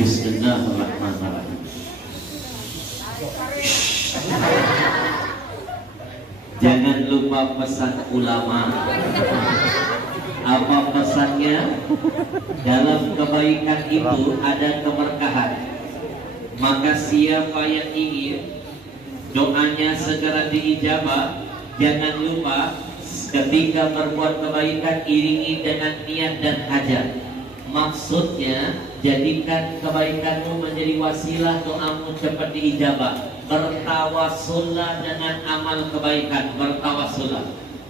Bismillahirrahmanirrahim. Jangan lupa pesan ulama. Apa pesannya? Dalam kebaikan itu ada keberkahan. Maka siapa yang ingin doanya segera diijabah, jangan lupa ketika berbuat kebaikan iringi dengan niat dan hajat. Maksudnya jadikan kebaikanmu menjadi wasilah doamu cepat diijabah. Bertawassullah dengan amal kebaikan. Bertawassullah.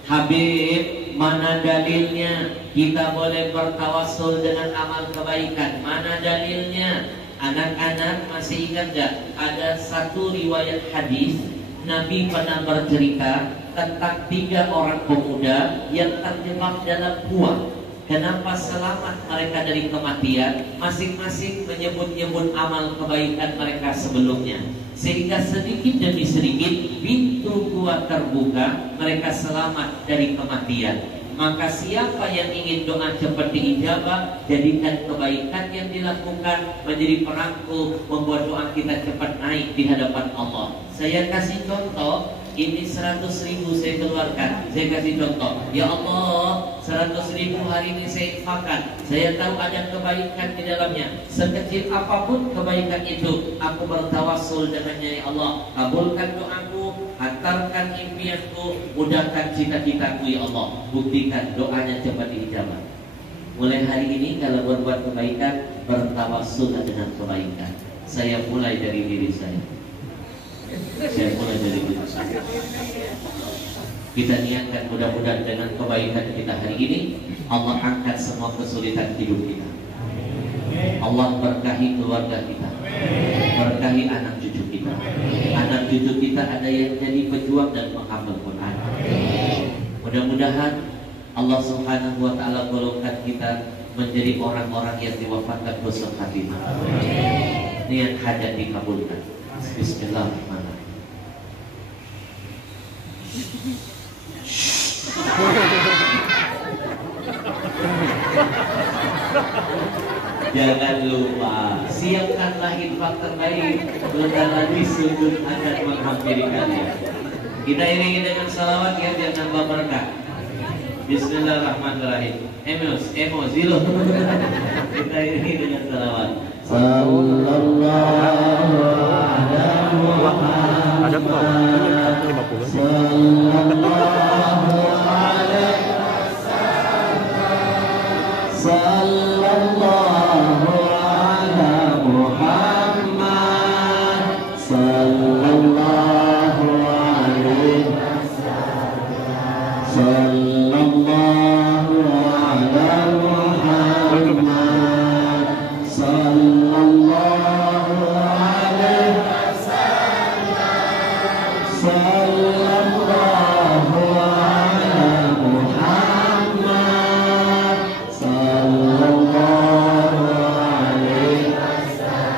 Habib, mana dalilnya kita boleh bertawassul dengan amal kebaikan? Mana dalilnya? Anak-anak masih ingat gak? Ada satu riwayat hadis Nabi pernah bercerita tentang 3 orang pemuda yang terjebak dalam gua. Kenapa selamat mereka dari kematian? Masing-masing menyebut-nyebut amal kebaikan mereka sebelumnya, sehingga sedikit demi sedikit pintu gua terbuka, mereka selamat dari kematian. Maka siapa yang ingin doa cepat diijabah, jadikan kebaikan yang dilakukan menjadi perangkul membuat doa kita cepat naik di hadapan Allah. Saya kasih contoh, ini 100.000 saya keluarkan. Saya kasih contoh, ya Allah, 100.000 hari ini saya infakkan. Saya tahu ada kebaikan di dalamnya. Sekecil apapun kebaikan itu, aku bertawassul dengannya, ya Allah. Kabulkan doaku, hantarkan impianku, mudahkan cita-citaku, ya Allah. Buktikan doanya cepat diijabah. Mulai hari ini kalau berbuat kebaikan, bertawassul dengan kebaikan. Saya mulai dari diri saya. Saya mulai dari diri saya. Kita niatkan mudah-mudahan dengan kebaikan kita hari ini, Allah angkat semua kesulitan hidup kita. Allah berkahi keluarga kita, berkahi anak cucu kita. Anak cucu kita ada yang jadi pejuang dan menghafal Quran. Mudah-mudahan Allah Subhanahu wa ta'ala golongkan kita menjadi orang-orang yang diwafatkan husnul khatimah. Niat hajat dikabulkan. Bismillahirrahmanirrahim. Jangan lupa siapkanlah infak terbaik. Bentar lagi sujud akan menghampiri kalian. Kita iringi dengan salawat ya, biar nambah berkah. Bismillahirrahmanirrahim. Zilo. Kita iringi dengan salawat. Sallallahu alaihi wasallam. Ada kok 50. Sallallahu alaihi wasallam. Sallallahu ala Muhammad. Sallallahu alaihi wasallam. Sallallahu ala Muhammad. Sallallahu alaihi wasallam. Sallallahu ala Muhammad. Sallallahu alaihi wasallam. Sallallahu ala Muhammad.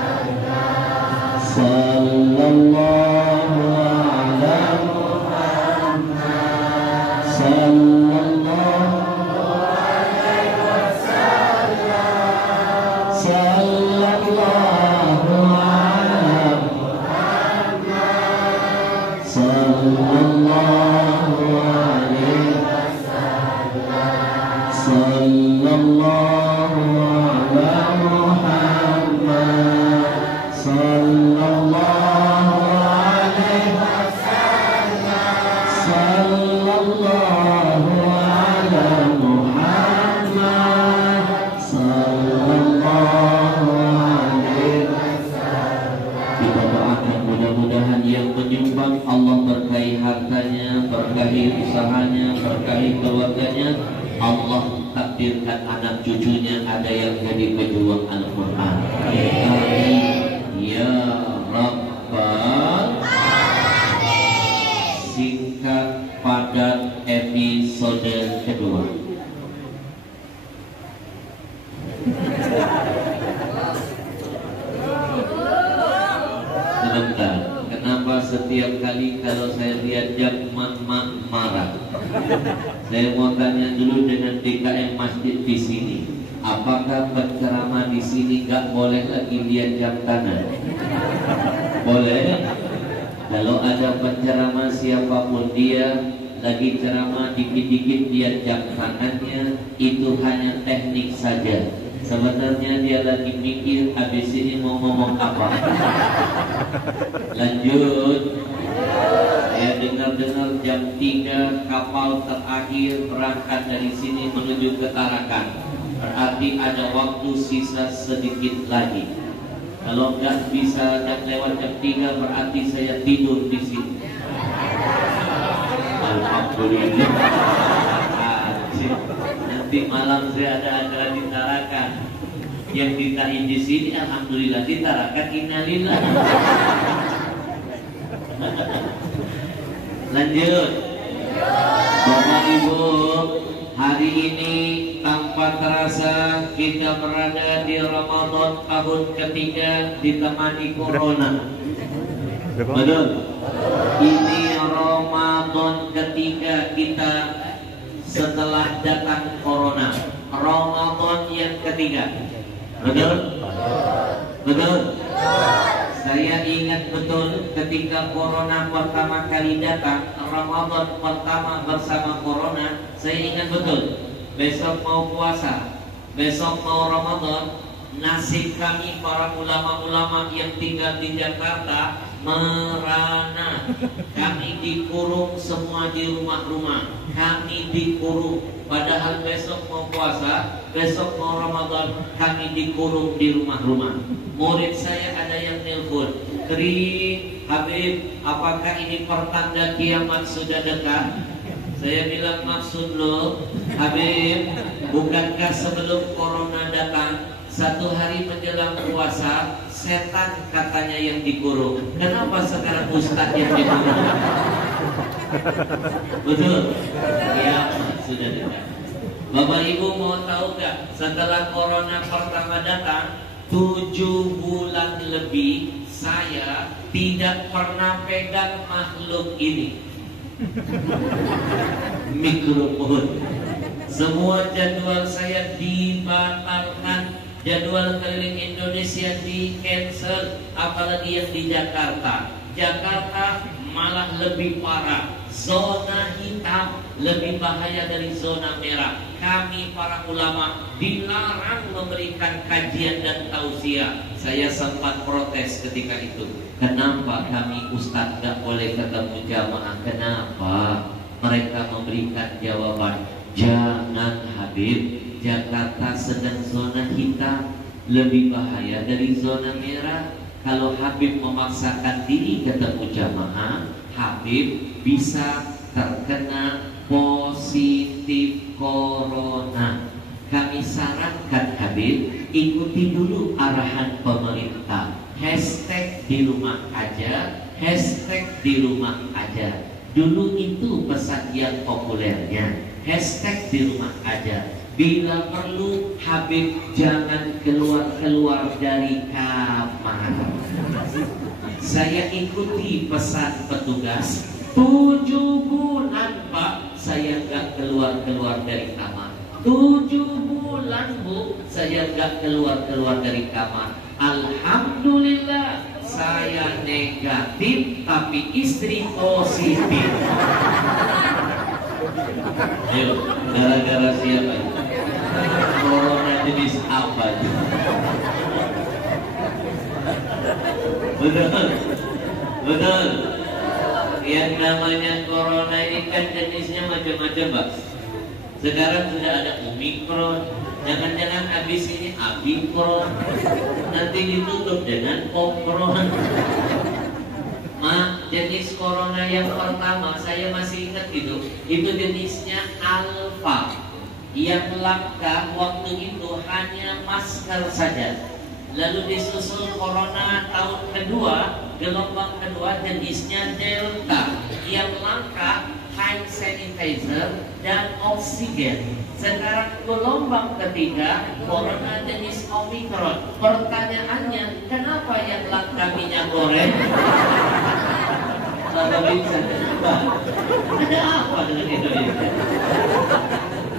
Sallallahu alaihi wasallam. Sallallahu ala Muhammad. Sallallahu alaihi wasallam. Sallallahu ala Muhammad. Sallallahu alaihi wasallam. Sallallahu ala Muhammad. Sallallahu alaihi wasallam. Kita doakan mudah-mudahan yang menyumbang Allah berkahi hartanya, berkahi usahanya, berkahi keluarganya. Allah takdirkan anak cucunya ada yang jadi pejuang Al-Quran. Amin ya Rabbal Alamin. Singkat padat episode kedua. Sebentar, kenapa setiap kali kalau saya lihat jam marah? Saya mau tanya dulu dengan DKM masjid di sini, apakah penceramah di sini nggak boleh lagi lihat jam tangan? Boleh? Kalau ada penceramah siapapun dia lagi ceramah dikit-dikit lihat jam tangannya, itu hanya teknik saja. Sebenarnya dia lagi mikir habis ini mau ngomong apa. Lanjut. Saya dengar-dengar jam 3 kapal terakhir berangkat dari sini menuju ke Tarakan. Berarti ada waktu sisa sedikit lagi. Kalau nggak bisa lewat jam 3 berarti saya tidur di sini. Alhamdulillah. Nanti malam saya ada acara di Tarakan. Yang ditahin di sini alhamdulillah, di Tarakan innalillah. Lanjut. Bapak Ibu, hari ini tanpa terasa kita berada di Ramadan tahun ketiga ditemani Corona. Betul? Ini Ramadan ketiga kita setelah datang Corona. Ramadan yang ketiga. Betul? Betul? Saya ingat betul ketika corona pertama kali datang, Ramadan pertama bersama corona, saya ingat betul. Besok mau puasa, besok mau Ramadan, nasib kami para ulama-ulama yang tinggal di Jakarta merana. Kami dikurung semua di rumah-rumah, kami dikurung. Padahal besok mau puasa, besok mau Ramadan, kami dikurung di rumah-rumah. Murid saya ada yang nelpon, "Tri, Habib, apakah ini pertanda kiamat sudah dekat?" Saya bilang, "Maksud lo, Habib, bukankah sebelum corona datang, satu hari menjelang puasa, setan katanya yang dikurung? Kenapa sekarang ustaz yang dikurung?" Betul? Kiamat sudah dekat. Bapak Ibu mau tahu gak, setelah corona pertama datang, 7 bulan lebih saya tidak pernah pegang makhluk ini. Mikrofon. Semua jadwal saya dibatalkan, jadwal keliling Indonesia di cancel, apalagi yang di Jakarta. Jakarta malah lebih parah, zona hitam lebih bahaya dari zona merah. Kami para ulama dilarang memberikan kajian dan tausiah. Saya sempat protes ketika itu. Kenapa kami ustadz gak boleh ketemu jamaah? Kenapa? Mereka memberikan jawaban, "Jangan Habib, Jakarta sedang zona hitam, lebih bahaya dari zona merah. Kalau Habib memaksakan diri ketemu jamaah, Habib bisa terkena positif corona. Kami sarankan Habib, ikuti dulu arahan pemerintah. Hashtag di rumah aja, hashtag di rumah aja." Dulu itu pesan yang populernya, hashtag di rumah aja. Bila perlu, Habib jangan keluar-keluar dari kamar. Saya ikuti pesan petugas, 7 bulan Pak, saya nggak keluar-keluar dari kamar. 7 bulan Bu, saya nggak keluar-keluar dari kamar. Alhamdulillah, saya negatif, tapi istri positif. Ayo, gara-gara siapa? Corona jenis apa? Betul, betul. Yang namanya corona ini kan jenisnya macam-macam, Pak. Sekarang sudah ada Omikron. Jangan-jangan habis ini Abikron, nanti ditutup dengan Omikron. Jenis corona yang pertama saya masih ingat itu jenisnya Alpha. Yang langka waktu itu hanya masker saja. Lalu disusul corona tahun kedua, gelombang kedua jenisnya Delta. Yang langka hand sanitizer dan oksigen. Sekarang gelombang ketiga corona jenis Omikron. Pertanyaannya, kenapa yang langka minyak goreng? Bisa kenapa? Ada apa dengan Indonesia?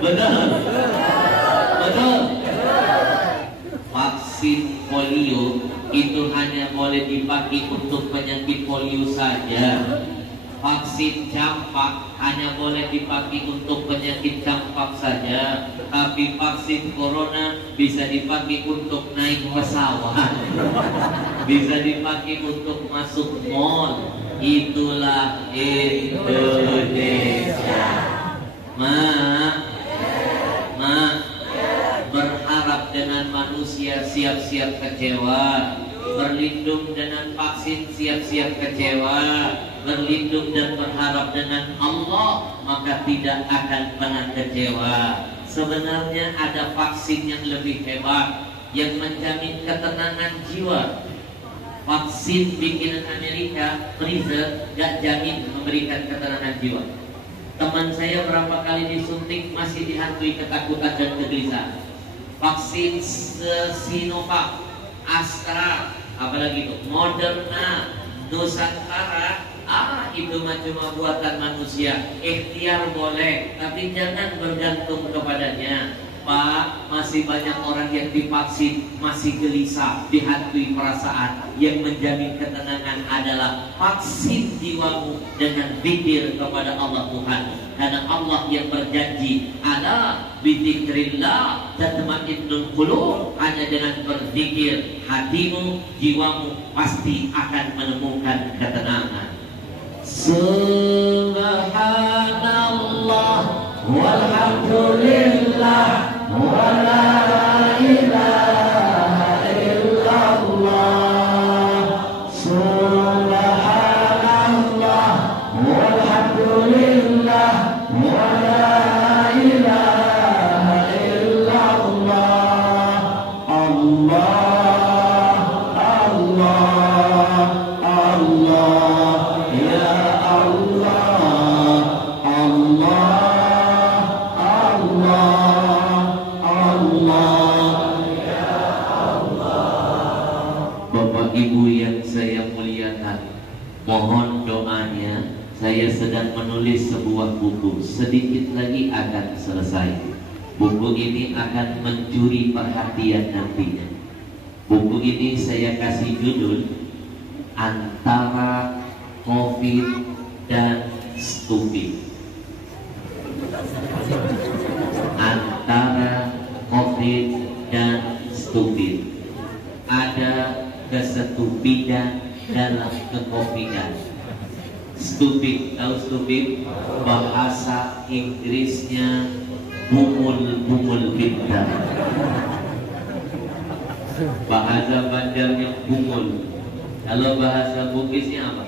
Betul, betul. Vaksin polio itu hanya boleh dipakai untuk penyakit polio saja. Vaksin campak hanya boleh dipakai untuk penyakit campak saja. Tapi vaksin corona bisa dipakai untuk naik pesawat, bisa dipakai untuk masuk mall. Itulah Indonesia. Berharap dengan manusia siap-siap kecewa, berlindung dengan vaksin siap-siap kecewa, berlindung dan berharap dengan Allah, maka tidak akan pernah kecewa. Sebenarnya ada vaksin yang lebih hebat, yang menjamin ketenangan jiwa. Vaksin bikinan Amerika, Pfizer, gak jamin memberikan ketenangan jiwa. Teman saya berapa kali disuntik masih dihantui ketakutan dan kegelisahan. Vaksin Sinovac, Astra, apalagi itu, Moderna, Nusantara, itu cuma buatan manusia. Ikhtiar boleh, tapi jangan bergantung kepadanya. Pak, masih banyak orang yang divaksin masih gelisah, dihantui perasaan. Yang menjamin ketenangan adalah vaksin jiwamu dengan zikir kepada Allah Tuhan. Karena Allah yang berjanji, ala bidzikrillah tatma'innul qulub, hanya dengan berzikir hatimu, jiwamu pasti akan menemukan ketenangan. Subhanallah walhamdulillah wa la ilaha illallah. Subhanallah walhamdulillah wa la ilaha illallah. Allah, Allah, Allah, ya Allah, Allah, Bapak Ibu yang saya muliakan, mohon doanya. Saya sedang menulis sebuah buku, sedikit lagi akan selesai. Buku ini akan mencuri perhatian nantinya. Buku ini saya kasih judul Antara Covid dan Stupid. Antara Covid dan stupid. Ada kestupidan dalam kecovidan. Stupid, tahu stupid? Bahasa Inggrisnya bumul-bumul pintar. Bahasa Banjarnya bumul. Kalau bahasa Bugisnya apa?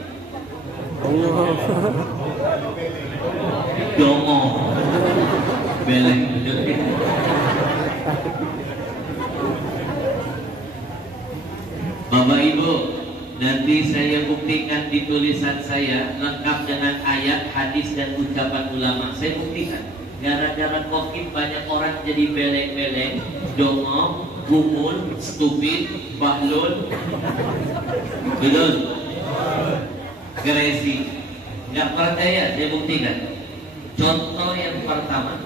Dongo. Beleng. Bapak Ibu, nanti saya buktikan di tulisan saya lengkap dengan ayat, hadis dan ucapan ulama. Saya buktikan. Gara-gara Covid banyak orang jadi beleng-beleng, dongo, gumul, stupid, bahlul. Betul? Crazy. Nggak percaya, saya buktikan. Contoh yang pertama,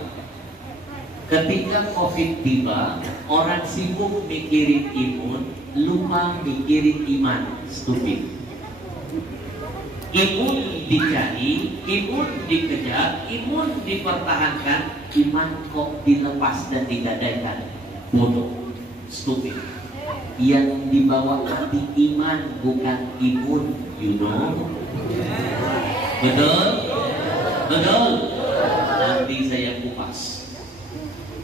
ketika Covid tiba, orang sibuk mikirin imun, lupa mikirin iman. Stupid. Imun dicari, imun dikejar, imun dipertahankan, iman kok dilepas dan digadaikan. Bodoh. Stupid. Yang dibawa hati iman bukan imun, you know. Betul? Betul? Nanti saya kupas.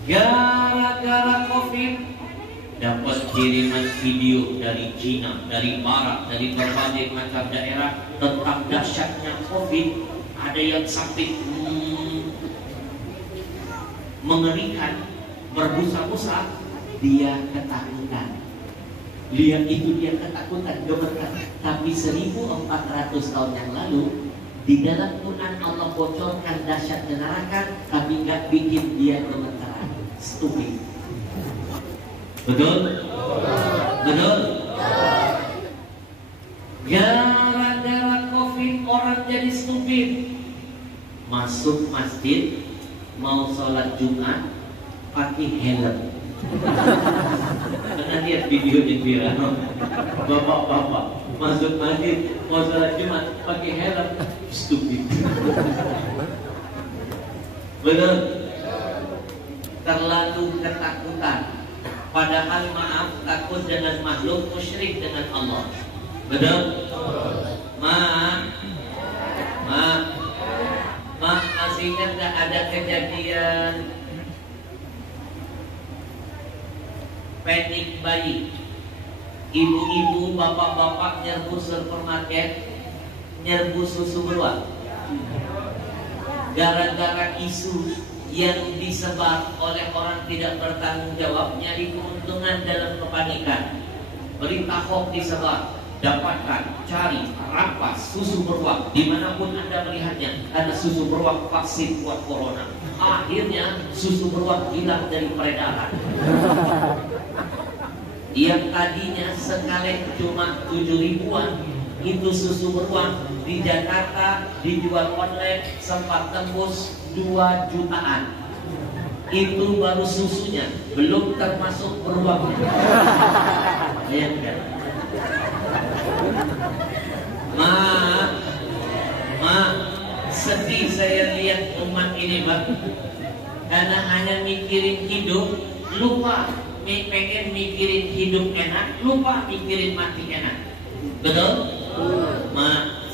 Gara-gara Covid dapat kiriman video dari Cina, dari Barat, dari berbagai macam daerah tentang dahsyatnya Covid. Ada yang sampai mengerikan, berbusa-busa. Dia ketakutan. Lihat itu, dia ketakutan, gemetar. Tapi 1400 tahun yang lalu di dalam Quran Allah bocorkan dahsyatnya neraka, tapi nggak bikin dia gemetaran. Stupid. Betul? Betul? Gara-gara Covid orang jadi stupid. Masuk masjid, mau sholat Jumat, pakai helm. Pernah lihat video yang viral? Bapak-bapak masuk masjid, mau sholat Jumat, pakai helm. Stupid. Betul? Terlalu ketakutan. Padahal maaf, takut dengan makhluk, musyrik dengan Allah. Betul? Masih ingat gak ada kejadian panik bayi? Ibu-ibu, bapak-bapak nyerbu supermarket, nyerbu susu beruang. Gara-gara isu yang disebar oleh orang tidak bertanggung jawab, nyari keuntungan dalam kepanikan. Berita hoax disebar, dapatkan, cari, rampas susu beruang dimanapun Anda melihatnya. Ada susu beruang vaksin buat corona. Akhirnya susu beruang hilang dari peredaran. Yang tadinya sekali cuma 7 ribuan, itu susu beruang di Jakarta dijual online sempat tembus 2 jutaan. Itu baru susunya, belum termasuk beruangnya. Bayangkan. Sedih saya lihat umat ini, Pak. Karena hanya mikirin hidup, lupa pengen mikirin hidup enak, lupa mikirin mati enak. Betul?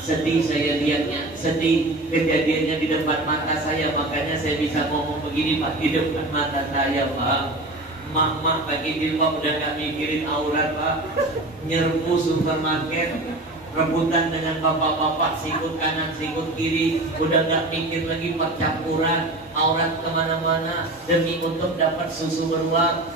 Sedih saya lihatnya, sedih kejadiannya di depan mata saya. Makanya saya bisa ngomong begini, Pak, di depan mata saya, Pak. Mak pakai jilbab udah gak mikirin aurat, Pak. Nyerbu supermarket, rebutan dengan bapak-bapak, sikut kanan, sikut kiri, udah gak mikir lagi percampuran aurat kemana-mana demi untuk dapat susu beruang.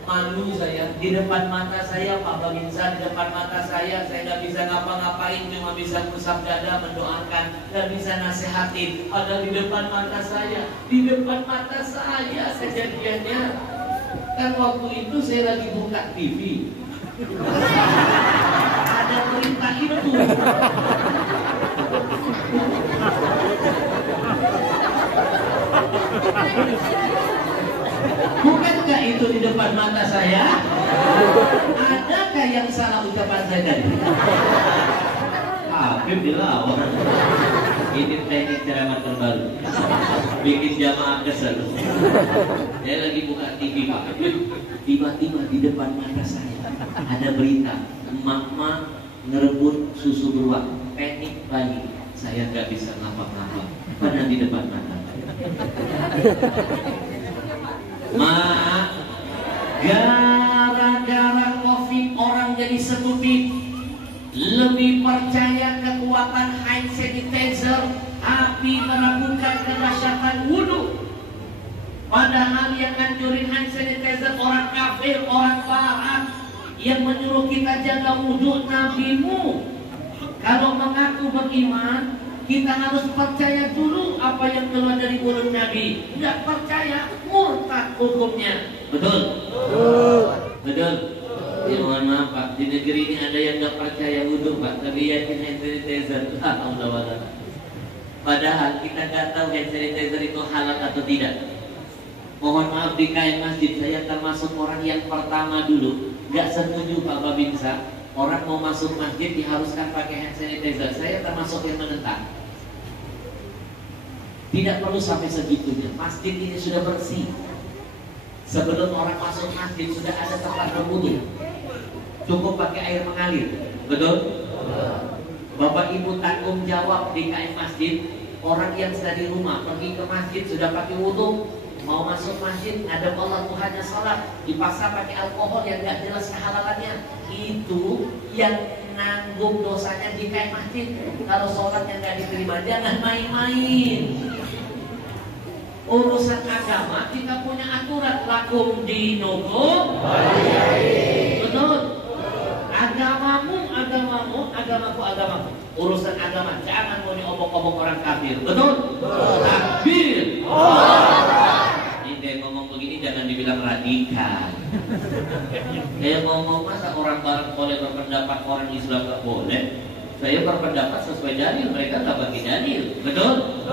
Malu saya di depan mata saya, Pak Babinsa, di depan mata saya nggak bisa ngapa-ngapain, cuma bisa usap dada, mendoakan, nggak bisa nasehatin. Ada di depan mata saya, kejadiannya. Kan waktu itu saya lagi buka TV, ada berita itu. Bukankah itu di depan mata saya? Adakah yang salah ucapan saya tadi? Habib dilawan. Ini teknik ceramah terbaru, bikin jamaah kesel. Saya lagi buka TV, Pak. Tiba-tiba di depan mata saya ada berita, emak-emak ngerebut susu beruang, panik bayi. Saya nggak bisa ngapa-ngapa, padahal di depan mata. Gara-gara COVID orang jadi stupid, lebih percaya kekuatan hand sanitizer tapi meragukan kedahsyatan wudhu. Padahal yang ngancurin hand sanitizer orang kafir, orang barat yang menyuruh kita jaga wudhu nabimu. Kalau mengaku beriman, kita harus percaya dulu apa yang keluar dari mulut Nabi. Nggak percaya, murtad hukumnya. Betul? Betul? Ya mohon maaf, Pak, di negeri ini ada yang nggak percaya wudhu, Pak, tapi yakin hand sanitizer. Padahal kita nggak tahu hand sanitizer itu halal atau tidak. Mohon maaf, di KM Masjid saya termasuk orang yang pertama dulu nggak setuju, Pak Babinsa, orang mau masuk masjid diharuskan pakai hand sanitizer. Saya termasuk yang menentang. Tidak perlu sampai segitunya. Masjid ini sudah bersih. Sebelum orang masuk masjid sudah ada tempat berwudu. Cukup pakai air mengalir. Betul? Bapak Ibu tanggung jawab di KM Masjid. Orang yang sudah di rumah pergi ke masjid sudah pakai wudu, mau masuk masjid ngadep Allah Tuhannya sholat, dipaksa pakai alkohol yang nggak jelas kehalalannya. Itu yang nanggung dosanya di KM Masjid. Kalau sholatnya nggak diterima, jangan main-main. Urusan agama kita punya aturan, lakum dinukum. Betul. Agamaku. Urusan agama jangan mau diobok-obok orang kafir. Betul. Takbir. Ini dia ngomong begini jangan dibilang radikal. Dia ngomong masa orang barat boleh berpendapat, orang Islam nggak boleh. Saya berpendapat sesuai dalil, mereka nggak pakai dalil. Betul?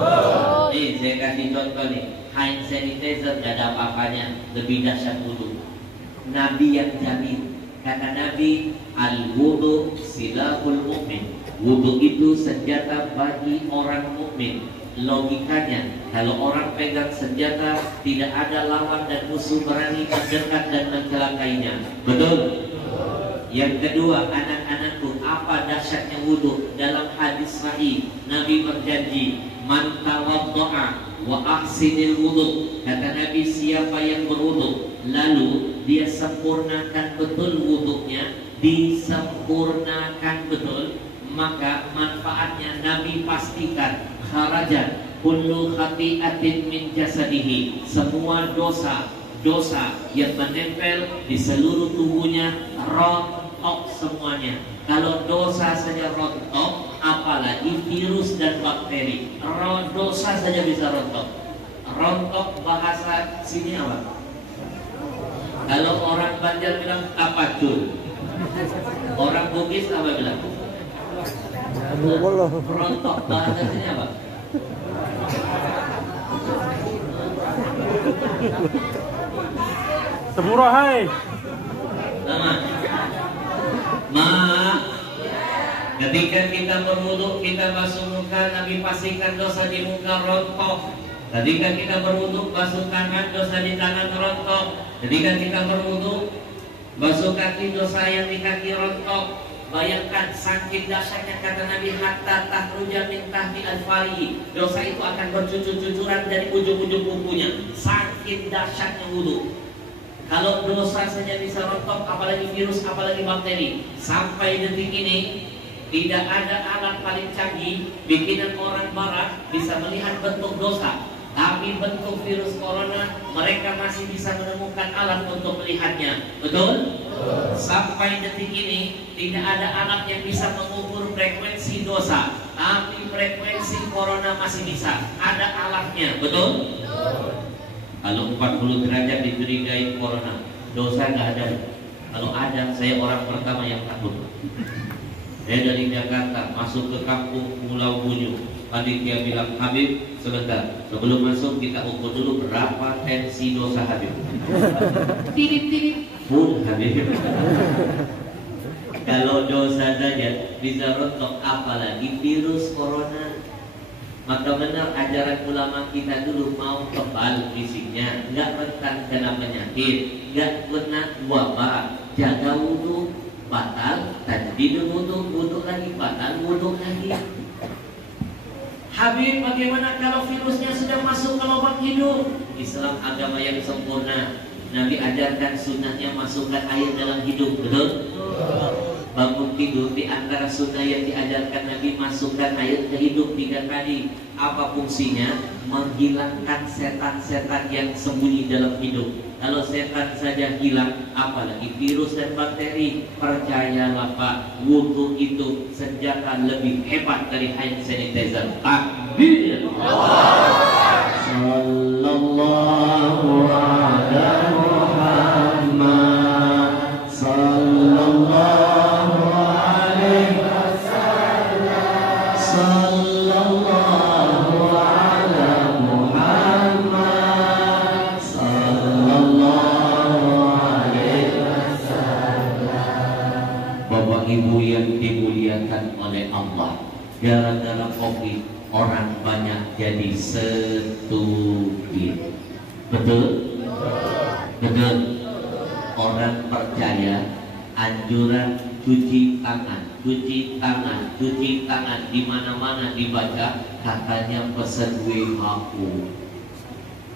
Nih, saya kasih contoh nih. Hand sanitizer nggak ada apa-apanya, lebih dahsyat wudu. Nabi yang jamin, kata Nabi, al-wudu silahul mu'min. Wudu itu senjata bagi orang mukmin. Logikanya, kalau orang pegang senjata, tidak ada lawan dan musuh berani mendekat dan mencelakainya. Betul? Yang kedua, anak-anakku, apa dahsyatnya wudu? Dalam hadis sahih, Nabi berjanji, man tawaddo'a wa ahsinil wudu. Kata Nabi, siapa yang berwudu lalu dia sempurnakan betul wudunya, disempurnakan betul, maka manfaatnya Nabi pastikan kharajan kullu khati'atin min jasadihi. Semua dosa yang menempel di seluruh tubuhnya rontok semuanya. Kalau dosa saja rontok, apalagi virus dan bakteri. Dosa saja bisa rontok. Rontok bahasa sini apa? Kalau orang Banjar bilang apa cul? Orang Bugis apa bilang? Rontok bahasa sini apa? Sepuro hai. Ketika kita berwudu, kita basuh muka, Nabi pastikan dosa di muka rontok. Ketika kita berwudu, basuh tangan, dosa di tangan rontok. Ketika kita berwudu, basuh kaki, dosa yang di kaki rontok. Bayangkan saking dahsyatnya kata Nabi, hatta tahruja min tahti alfari, dosa itu akan bercucur-cucuran dari ujung-ujung kukunya. Saking dahsyatnya wudu. Kalau dosa saja bisa rontok, apalagi virus, apalagi bakteri. Sampai detik ini tidak ada alat paling canggih bikinan orang barat bisa melihat bentuk dosa. Tapi bentuk virus corona mereka masih bisa menemukan alat untuk melihatnya. Betul? Sampai detik ini tidak ada alat yang bisa mengukur frekuensi dosa. Tapi frekuensi corona masih bisa. Ada alatnya. Betul? Kalau 40 derajat dicurigai corona, dosa nggak ada. Kalau ada, saya orang pertama yang takut. Saya dari Jakarta masuk ke kampung Pulau Bunyu. Panitia bilang, Habib, sebentar, sebelum masuk kita ukur dulu berapa tensi dosa Habib. Tidip-tidip full Habib. Kalau dosa saja bisa rontok, apalagi virus corona. Maka benar ajaran ulama kita dulu, mau kebal fisiknya, nggak rentan kena penyakit, nggak kena wabah, jaga wudu, batal, tajdid wudu lagi, batal wudu lagi. Habib, bagaimana kalau virusnya sudah masuk ke lubang hidung? Islam agama yang sempurna. Nabi ajarkan sunnahnya masukkan air dalam hidung, betul? Bangun tidur, di antara sunnah yang diajarkan Nabi, masukkan air ke hidung 3 kali. Apa fungsinya? Menghilangkan setan-setan yang sembunyi dalam hidung. Kalau setan saja hilang, apalagi virus dan bakteri. Percayalah Pak, wudu itu senjata lebih hebat dari hand sanitizer. Takbir. Sallallahu ala Muhammad. Sallallahu alaihi wasallam. Sallallahu ala Muhammad. Sallallahu alaihi wasallam. Bapak Ibu yang dimuliakan oleh Allah, gara-gara Covid orang banyak jadi stupid. Betul? Betul. Orang percaya anjuran cuci tangan di mana-mana dibaca, katanya pesan WHO,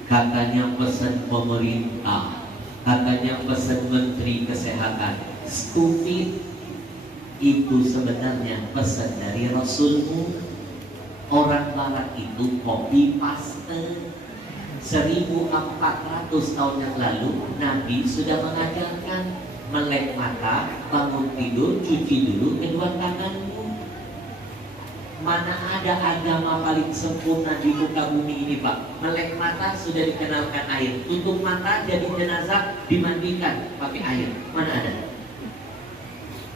katanya pesan pemerintah, katanya pesan Menteri Kesehatan. Stupid. Itu sebenarnya pesan dari Rasulmu. Orang barat itu copy paste. 1400 tahun yang lalu Nabi sudah mengajarkan melek mata, bangun tidur, cuci dulu kedua tanganmu. Mana ada agama paling sempurna di muka bumi ini Pak? Melek mata sudah dikenalkan air, tutup mata jadi jenazah dimandikan pakai air. Mana ada?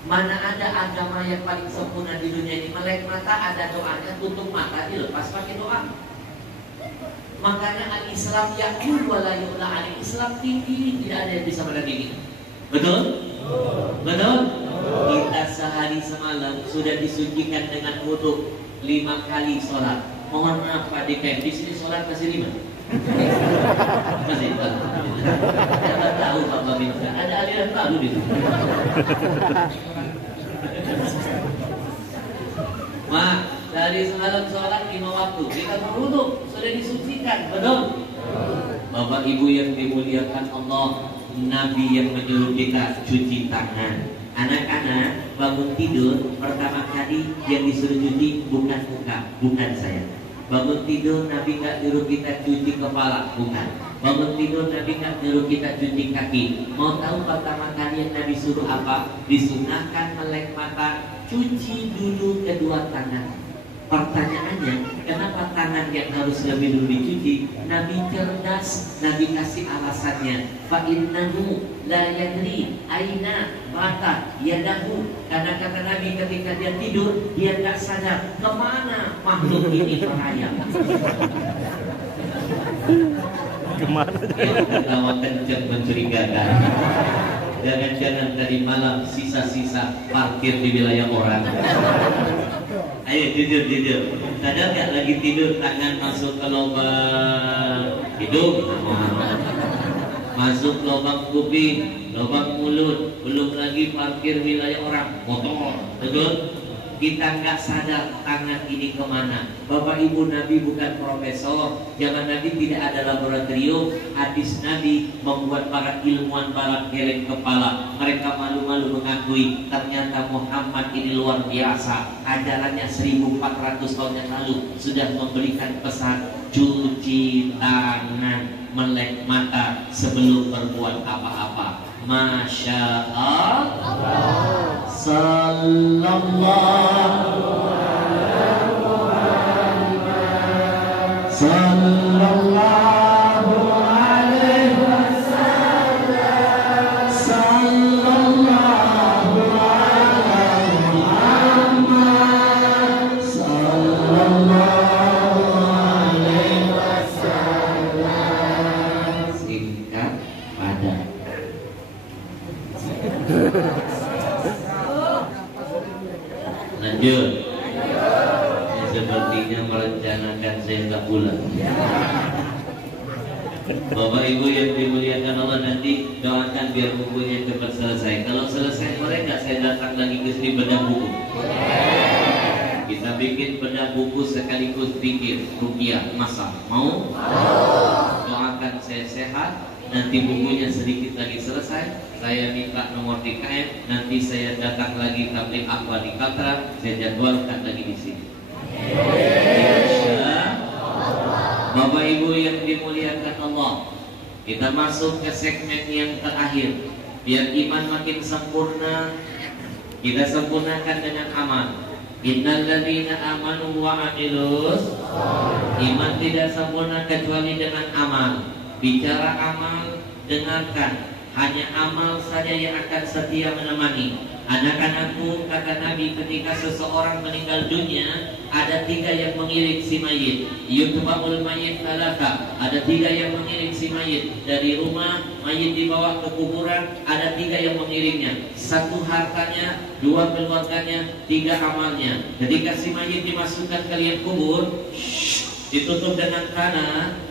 Mana ada agama yang paling sempurna di dunia ini? Melek mata ada doanya, tutup mata dilepas pakai doa. Makanya al-Islam yaqul wa la yu'la alaihi. Islam tinggi, tidak ada yang bisa menandingi. Betul? Betul? Kita sehari semalam sudah disucikan dengan wudu 5 kali sholat. Mohon maaf Pak DKM, di sini sholat masih 5? Masih? Jangan tahu Pak Baminsa, ada aliran baru di sini. Mak, dari semalam sholat 5 waktu, kita berwudu, sudah disucikan, betul? Bapak Ibu yang dimuliakan Allah, Nabi yang menyuruh kita cuci tangan. Anak-anak bangun tidur, pertama kali yang disuruh cuci bukan muka, bukan saya. Bangun tidur Nabi nggak nyuruh kita cuci kepala, bukan. Bangun tidur Nabi nggak nyuruh kita cuci kaki. Mau tahu pertama kali yang Nabi suruh apa? Disunahkan melek mata, cuci dulu kedua tangan. Pertanyaannya, kenapa tangan yang harus lebih dulu dicuci? Nabi cerdas, Nabi kasih alasannya. Fa innahu la yadri aina mata yadahu. Karena kata Nabi ketika dia tidur, dia nggak sadar kemana makhluk ini merayap. Kemana? Ketawa kenceng mencurigakan. Jangan-jangan tadi malam sisa-sisa parkir di wilayah orang. Ayo jujur. Sadar nggak lagi tidur tangan masuk ke lubang hidung, masuk lubang kuping, lubang mulut, belum lagi parkir wilayah orang, motor, betul? Kita nggak sadar tangan ini kemana. Bapak Ibu, Nabi bukan profesor. Zaman Nabi tidak ada laboratorium. Hadis Nabi membuat para ilmuwan barat geleng kepala. Mereka malu-malu mengakui ternyata Muhammad ini luar biasa. Ajarannya 1400 tahun yang lalu sudah memberikan pesan cuci tangan, melek mata sebelum berbuat apa-apa. Masya Allah. Sallallahu alaihi wasallam. Sallallahu alaihi wasallam. Sallallahu alaihi Muhammad. Sallallahu alaihi wasallam. Singkat padat. Lanjut. Sepertinya merencanakan saya nggak pulang. Bapak Ibu yang dimuliakan Allah, nanti doakan biar bukunya cepat selesai. Kalau selesai mereka, saya datang lagi ke sini bedah buku. Kita bikin bedah buku sekaligus bikin rupiah masa. Mau? Doakan saya sehat. Nanti bukunya sedikit lagi selesai, saya minta nomor DKM, nanti saya datang lagi tabligh akbar di Kaltara, saya jadwalkan lagi di sini. Bapak Ibu yang dimuliakan Allah, kita masuk ke segmen yang terakhir. Biar iman makin sempurna, kita sempurnakan dengan amal. Innalladzina amanu wa amilus. Iman tidak sempurna kecuali dengan amal. Bicara amal, dengarkan. Hanya amal saja yang akan setia menemani. Anak-anakku, kata Nabi, ketika seseorang meninggal dunia, ada 3 yang mengiring si mayit. Yutba'ul mayit salasa. Ada 3 yang mengiring si mayit. Dari rumah, mayit dibawa ke kuburan, ada 3 yang mengiringnya. 1 hartanya, 2 keluarganya, 3 amalnya. Ketika si mayit dimasukkan ke liang kubur, ditutup dengan tanah.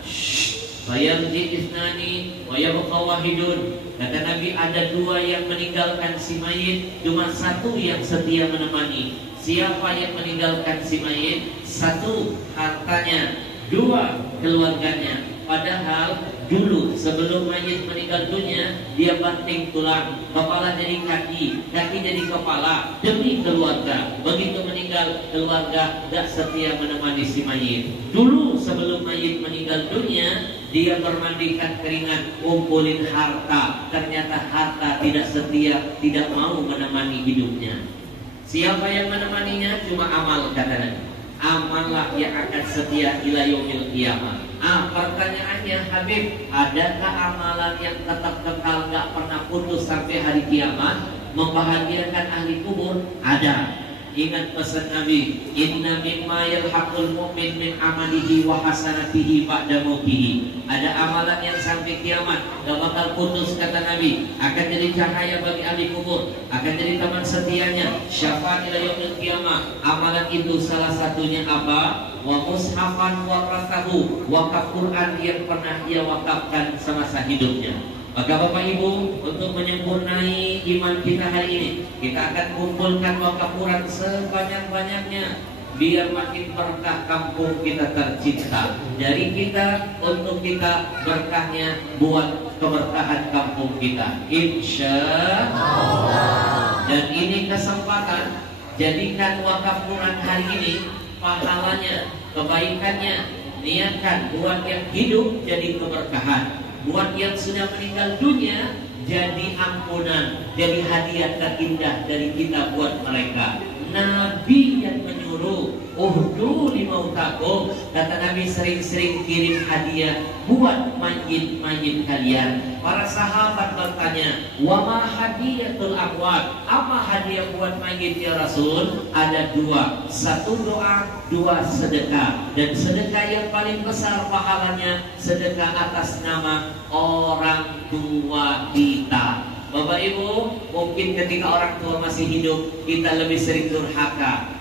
Fayarji isnani wa yabqa wahidun. Kata Nabi, ada 2 yang meninggalkan si mayit, cuma 1 yang setia menemani. Siapa yang meninggalkan si mayit? 1 hartanya, 2 keluarganya. Padahal dulu sebelum mayit meninggal dunia, dia banting tulang, kepala jadi kaki, kaki jadi kepala demi keluarga. Begitu meninggal, keluarga gak setia menemani si mayit. Dulu sebelum mayit meninggal dunia, dia bermandikan keringat, kumpulin harta. Ternyata harta tidak setia, tidak mau menemani hidupnya. Siapa yang menemaninya? Cuma amal, kata Nabi. Amallah yang akan setia ila yaumil qiyamah. Pertanyaannya, Habib, adakah amalan yang tetap kekal, gak pernah putus sampai hari kiamat, membahagiakan ahli kubur? Ada. Ingat pesan Nabi, inna mimma yalhaqul mu'min min amalihi wa hasanatihi ba'da mautihi. Ada amalan yang sampai kiamat gak bakal putus, kata Nabi. Akan jadi cahaya bagi ahli kubur, akan jadi teman setianya, syafaat ila yaumil qiyamah. Amalan itu salah satunya apa? Wa mushafan wa rakahu, wakaf Quran yang pernah ia wakafkan semasa hidupnya. Maka Bapak Ibu, untuk menyempurnai iman kita hari ini, kita akan kumpulkan wakaf Quran sebanyak-banyaknya, biar makin berkah kampung kita tercipta. Dari kita, untuk kita, berkahnya buat keberkahan kampung kita, insya Allah. Dan ini kesempatan, jadikan wakaf Quran hari ini pahalanya, kebaikannya, niatkan buat yang hidup jadi keberkahan, buat yang sudah meninggal dunia jadi ampunan, jadi hadiah terindah dari kita buat mereka. Nabi yang menyuruh uhdu limautakum. Kata Nabi, sering-sering kirim hadiah buat mayit-mayit kalian. Para sahabat bertanya, wa ma hadiyatul amwat? Apa hadiah buat mayit ya Rasul? Ada dua, satu doa, dua sedekah. Dan sedekah yang paling besar pahalanya sedekah atas nama orang tua kita. Bapak Ibu, mungkin ketika orang tua masih hidup kita lebih sering durhaka.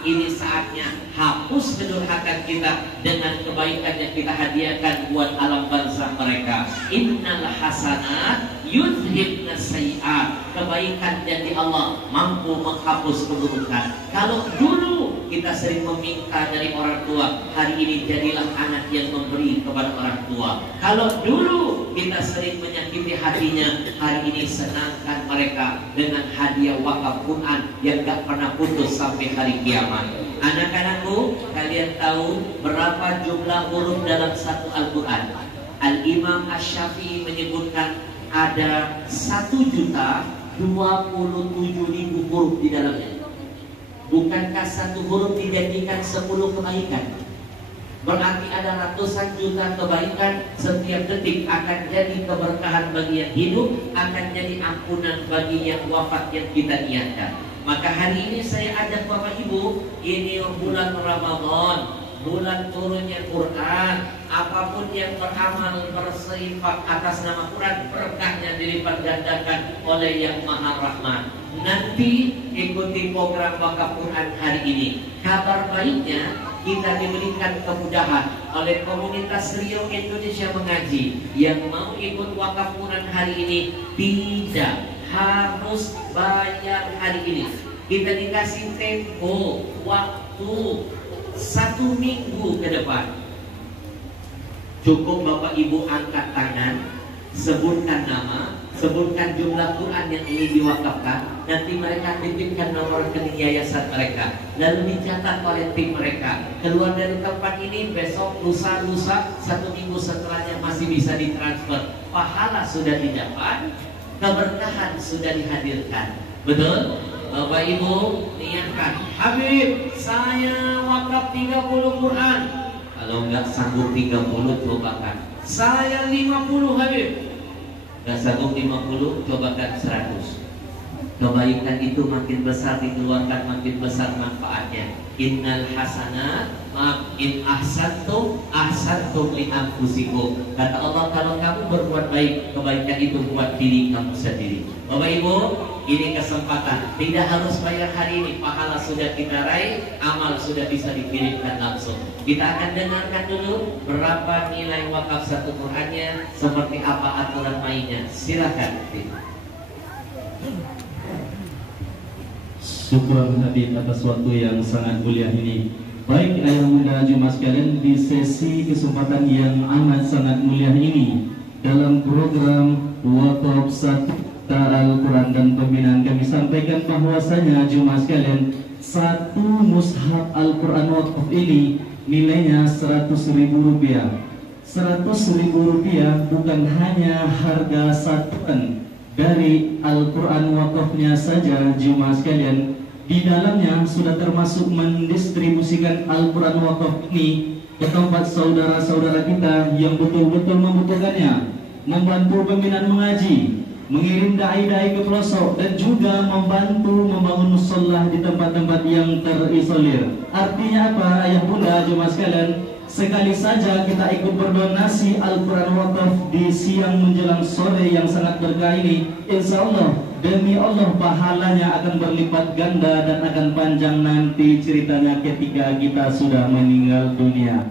Ini saatnya hapus kedurhakaan kita dengan kebaikan yang kita hadiahkan buat alam bangsa mereka. Innal hasanat yudhibna sayiat. Kebaikan dari Allah mampu menghapus keburukan. Kalau dulu kita sering meminta dari orang tua, hari ini jadilah anak yang memberi kepada orang tua. Kalau dulu kita sering menyakiti hatinya, hari ini senangkan mereka dengan hadiah wakaf Quran yang gak pernah putus sampai hari kiamat. Anak-anakku, kalian tahu berapa jumlah huruf dalam satu Al-Quran? Al-Imam Asy-Syafi'i menyebutkan ada 1.027.000 huruf di dalamnya. Bukankah satu huruf dijadikan 10 kebaikan? Berarti ada ratusan juta kebaikan. Setiap detik akan jadi keberkahan bagi yang hidup, akan jadi ampunan bagi yang wafat yang kita niatkan. Maka hari ini saya ajak Bapak Ibu, ini bulan Ramadan, bulan turunnya Quran. Apapun yang beramal bersifat atas nama Quran, berkahnya dilipat gandakan oleh Yang Maha Rahman. Nanti ikuti program wakaf Quran hari ini. Kabar baiknya, kita diberikan kemudahan oleh komunitas Rio Indonesia Mengaji. Yang mau ikut wakaf Quran hari ini tidak harus bayar hari ini. Kita dikasih tempo waktu 1 minggu ke depan. Cukup Bapak Ibu angkat tangan, sebutkan nama, sebutkan jumlah Quran yang ingin diwakafkan. Nanti mereka titipkan nomor rekening yayasan mereka, lalu dicatat oleh tim mereka. Keluar dari tempat ini besok, lusa, 1 minggu setelahnya masih bisa ditransfer. Pahala sudah didapat, keberkahan sudah dihadirkan. Betul? Bapak Ibu niatkan, Habib saya wakaf 30 Quran. Kalau nggak sanggup 30, cobakan. Saya 50 Habib. Nggak sanggup 50, cobakan 100. Kebaikan itu makin besar dikeluarkan, makin besar manfaatnya. Innal hasanat, in ahsantum li anfusikum. Kata Allah, kalau kamu berbuat baik, kebaikan itu buat diri kamu sendiri. Bapak Ibu, ini kesempatan. Tidak harus bayar hari ini, pahala sudah kita raih, amal sudah bisa dikirimkan langsung. Kita akan dengarkan dulu berapa nilai wakaf satu Qurannya, seperti apa aturan mainnya. Silakan. Syukur Habib atas waktu yang sangat mulia ini. Baik ayah bunda jemaah sekalian, di sesi kesempatan yang amat sangat mulia ini dalam program Wakaf Satu Al-Quran dan Pembinaan, kami sampaikan bahwasanya jemaah sekalian, satu mushaf Al-Quran wakaf ini nilainya Rp100.000. Rp100.000 bukan hanya harga satuan dari Al-Quran wakafnya saja jemaah sekalian. Di dalamnya sudah termasuk mendistribusikan Al-Quran wakaf ini ke tempat saudara-saudara kita yang betul-betul membutuhkannya, membantu pembinaan mengaji, mengirim dai-dai ke pelosok, dan juga membantu membangun musholah di tempat-tempat yang terisolir. Artinya apa ayah bunda jemaah sekalian? Sekali saja kita ikut berdonasi Al-Quran wakaf di siang menjelang sore yang sangat berkah ini, insya Allah demi Allah pahalanya akan berlipat ganda dan akan panjang nanti ceritanya ketika kita sudah meninggal dunia.